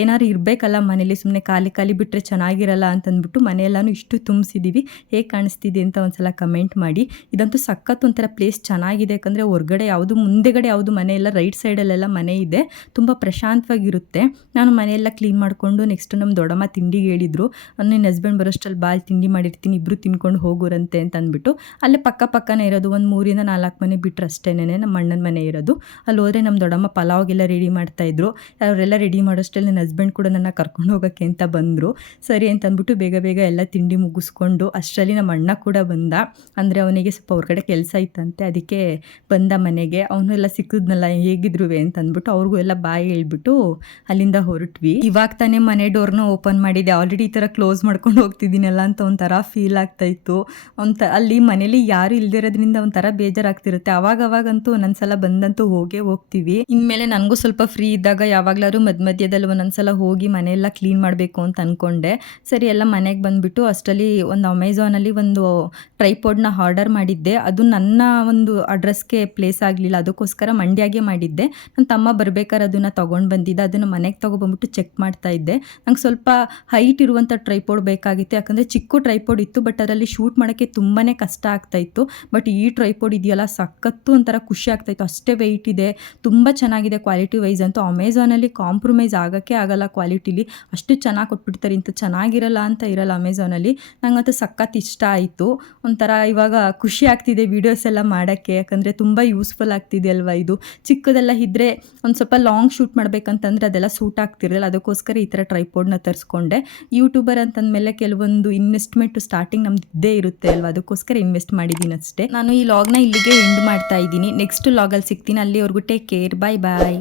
ಏನಾದ್ರು ಇರಬೇಕಲ್ಲ ಮನೇಲಿ ಸುಮ್ಮನೆ ಖಾಲಿ ಖಾಲಿ ಬಿಟ್ಟರೆ ಚೆನ್ನಾಗಿರಲ್ಲ ಅಂತಂದ್ಬಿಟ್ಟು ಮನೆಯೆಲ್ಲನೂ ಇಷ್ಟು ತುಂಬಿಸಿದ್ದೀವಿ ಹೇಗೆ ಕಾಣಿಸ್ತಿದೆ ಅಂತ ಒಂದ್ಸಲ ಕಮೆಂಟ್ ಮಾಡಿ. ಇದಂತೂ ಸಖತ್ ಒಂಥರ ಪ್ಲೇಸ್ ಚೆನ್ನಾಗಿದೆ, ಯಾಕಂದರೆ ಹೊರಗಡೆ ಯಾವುದು, ಮುಂದೆಗಡೆ ಯಾವುದು ಮನೆ ಇಲ್ಲ, ರೈಟ್ ಸೈಡಲ್ಲೆಲ್ಲ ಮನೆ ಇದೆ. ತುಂಬ ಪ್ರಶಾಂತವಾಗಿರುತ್ತೆ. ನಾನು ಮನೆಯೆಲ್ಲ ಕ್ಲೀನ್ ಮಾಡಿಕೊಂಡು ನೆಕ್ಸ್ಟ್ ನಮ್ಮ ದೊಡ್ಡಮ್ಮ ತಿಂಡಿಗೆ ಹೇಳಿದರು. ನಿನ್ನ ಹಸ್ಬೆಂಡ್ ಬರೋಷ್ಟಲ್ಲಿ ಬಾಲ್ ತಿಂಡಿ ಮಾಡಿರ್ತೀನಿ ಇಬ್ಬರು ತಿನ್ಕೊಂಡು ಹೋಗೋರಂತೆ ಅಂತ ಅಂದ್ಬಿಟ್ಟು ಅಲ್ಲೇ ಪಕ್ಕ ಪಕ್ಕನೇ ಇರೋದು, ಒಂದು ಮೂರಿಂದ ನಾಲ್ಕು ಮನೆ ಬಿಟ್ಟರೆ ಅಷ್ಟೇನೆ ನಮ್ಮ ಅಣ್ಣನ ಮನೆ ಇರೋದು. ಅಲ್ಲಿ ಹೋದರೆ ನಮ್ಮ ದೊಡ್ಡಮ್ಮ ಪಲಾವ್ಗೆಲ್ಲ ರೆಡಿ ಮಾಡ್ತಾಯಿದ್ರು ಅವರೆಲ್ಲ ರೆಡಿ ಮಾಡೋಷ್ಟರಲ್ಲಿ ನನ್ನ ಹಸ್ಬೆಂಡ್ ಕೂಡ ನನ್ನ ಕರ್ಕೊಂಡು ಹೋಗೋಕ್ಕೆ ಅಂತ ಬಂದರು. ಸರಿ ಅಂತ ಅಂದ್ಬಿಟ್ಟು ಬೇಗ ಬೇಗ ಎಲ್ಲ ತಿಂಡಿ ಮುಗಿಸ್ಕೊಂಡು ಅಷ್ಟರಲ್ಲಿ ನಮ್ಮ ಅಣ್ಣ ಕೂಡ ಬಂದ. ಅಂದರೆ ಅವನಿಗೆ ಸ್ವಲ್ಪ ಹೊರಗಡೆ ಕೆಲಸ ಇತ್ತಂತೆ. ಅದಕ್ಕೆ ಬಂದ ಮನೆಗೆ. ಅವನು ಎಲ್ಲ ಸಿಕ್ಕಿದ್ನಲ್ಲ ಹೇಗಿದ್ರು ಅಂತ ಅಂದ್ಬಿಟ್ಟು ಅವ್ರಿಗೂ ಎಲ್ಲ ಬಾಯಿ ಹೇಳ್ಬಿಟ್ಟು ಅಲ್ಲಿಂದ ಹೊರಟ್ವಿ. ಇವಾಗ ತಾನೇ ಮನೆ ಡೋರ್ನ ಓಪನ್ ಮಾಡಿದೆ. ಆಲ್ರೆಡಿ ಈ ಥರ ಕ್ಲೋಸ್ ಮಾಡ್ಕೊಂಡು ಹೋಗ್ತಿದ್ದೀನಲ್ಲ ಅಂತ ಒಂಥರ ಫೀಲ್ ಆಗ್ತಾ ಇತ್ತು. ಅಲ್ಲಿ ಮನೇಲಿ ಯಾರು ಇಲ್ದಿರೋದ್ರಿಂದ ಒಂಥರ ಬೇಜಾರಾಗ್ತಿರುತ್ತೆ. ಅವಾಗ ಅವಾಗಂತೂ ಒಂದೊಂದ್ಸಲ ಬಂದಂತೂ ಹೋಗೇ ಹೋಗ್ತೀವಿ. ಇನ್ಮೇಲೆ ನನಗೂ ಸ್ವಲ್ಪ ಫ್ರೀ ಇದ್ದಾಗ ಯಾವಾಗ್ಲಾದ್ರೂ ಮಧ್ಯ ಮಧ್ಯದಲ್ಲಿ ಒಂದೊಂದ್ಸಲ ಹೋಗಿ ಮನೆಯೆಲ್ಲ ಕ್ಲೀನ್ ಮಾಡಬೇಕು ಅಂತ ಅಂದ್ಕೊಂಡೆ ಸರಿ, ಎಲ್ಲ ಮನೆಗೆ ಬಂದುಬಿಟ್ಟು ಅಷ್ಟರಲ್ಲಿ ಒಂದು ಅಮೆಝಾನಲ್ಲಿ ಒಂದು ಟ್ರೈಪೋಡ್ನ ಆರ್ಡರ್ ಮಾಡಿದ್ದೆ. ಅದು ನನ್ನ ಒಂದು ಅಡ್ರೆಸ್ಗೆ ಪ್ಲೇಸ್ ಆಗಲಿಲ್ಲ. ಅದಕ್ಕೋಸ್ಕರ ಮಂಡ್ಯಾಗೆ ಮಾಡಿದ್ದೆ. ನನ್ನ ತಮ್ಮ ಬರ್ಬೇಕಾದ್ರೆ ಅದನ್ನು ತೊಗೊಂಡು ಬಂದಿದ್ದೆ. ಅದನ್ನು ಮನೆಗೆ ತೊಗೊಬಂದ್ಬಿಟ್ಟು ಚೆಕ್ ಮಾಡ್ತಾ ಇದ್ದೆ. ನಂಗೆ ಸ್ವಲ್ಪ ಹೈಟ್ ಇರುವಂಥ ಟ್ರೈಪೋಡ್ ಬೇಕಾಗಿತ್ತು. ಯಾಕಂದರೆ ಚಿಕ್ಕ ಟ್ರೈಪೋಡ್ ಇತ್ತು ಬಟ್ ಅದರಲ್ಲಿ ಶೂಟ್ ಮಾಡೋಕ್ಕೆ ತುಂಬಾ ಕಷ್ಟ ಆಗ್ತಾ ಇತ್ತು. ಬಟ್ ಈ ಟ್ರೈಪೋಡ್ ಇದೆಯಲ್ಲ ಸಖತ್ತು ಒಂಥರ ಖುಷಿ ಆಗ್ತಾಯಿತ್ತು. ಅಷ್ಟೇ ವೆಯ್ಟ್ ಇದೆ, ತುಂಬ ಚೆನ್ನಾಗಿದೆ ಕ್ವಾಲಿಟಿ ವೈಸ್ ಅಂತೂ ಅಮೆಝಾನಲ್ಲಿ ಕಾಂಪ್ರಮೈಸ್ ಆಗೋಕ್ಕೆ ಆಗಲ್ಲ ಕ್ವಾಲಿಟಿಲಿ ಅಷ್ಟು ಚೆನ್ನಾಗಿ ಕೊಟ್ಬಿಡ್ತಾರೆ, ಇಂಥ ಚೆನ್ನಾಗಿರಲ್ಲ ಅಂತ ಇರಲ್ಲ ಅಮೆಝಾನಲ್ಲಿ ನಂಗಂತೂ ಸಖತ್ ಇಷ್ಟ ಆಯಿತು. ಒಂಥರ ಇವಾಗ ಖುಷಿ ಆಗ್ತಿದೆ ವೀಡಿಯೋಸ್ ಎಲ್ಲ ಮಾಡೋಕ್ಕೆ, ಯಾಕಂದರೆ ತುಂಬ ಯೂಸ್ಫುಲ್ ಆಗ್ತಿದೆ ಅಲ್ವಾ ಇದು. ಚಿಕ್ಕದೆಲ್ಲ ಇದ್ದರೆ ಒಂದು ಸ್ವಲ್ಪ ಲಾಂಗ್ ಶೂಟ್ ಮಾಡಬೇಕಂತಂದರೆ ಅದೆಲ್ಲ ಸೂಟ್ ಆಗ್ತಿರಲ್ಲ ಅದಕ್ಕೋಸ್ಕರ ಈ ಥರ ಟ್ರೈಪೋರ್ಡ್ನ ತರಿಸ್ಕೊಂಡೆ. ಯೂಟ್ಯೂಬರ್ ಅಂತಂದಮೇಲೆ ಕೆಲವೊಂದು ಇನ್ವೆಸ್ಟ್ಮೆಂಟು ಸ್ಟಾರ್ಟಿಂಗ್ ನಮ್ದು ಇದ್ದೇ ಇರುತ್ತೆ ಅಲ್ವಾ? ಅದಕ್ಕೋಸ್ಕರ ಇನ್ವೆಸ್ಟ್ ಮಾಡಿದ್ದೀನಿ ಅಷ್ಟೇ ನಾನು ಈ ಲಾಗ್ನ ಇಲ್ಲಿಗೆ ಎಂಡ್ ಮಾಡ್ತಾ ಇದ್ದೀನಿ. ನೆಕ್ಸ್ಟ್ ಲಾಗಲ್ಲಿ ಸಿಗ್ತೀನಿ. ಅಲ್ಲಿವರೆಗೂ ಟೇಕ್ ಕೇರ್ ಬಾಯ್ ಬಾಯ್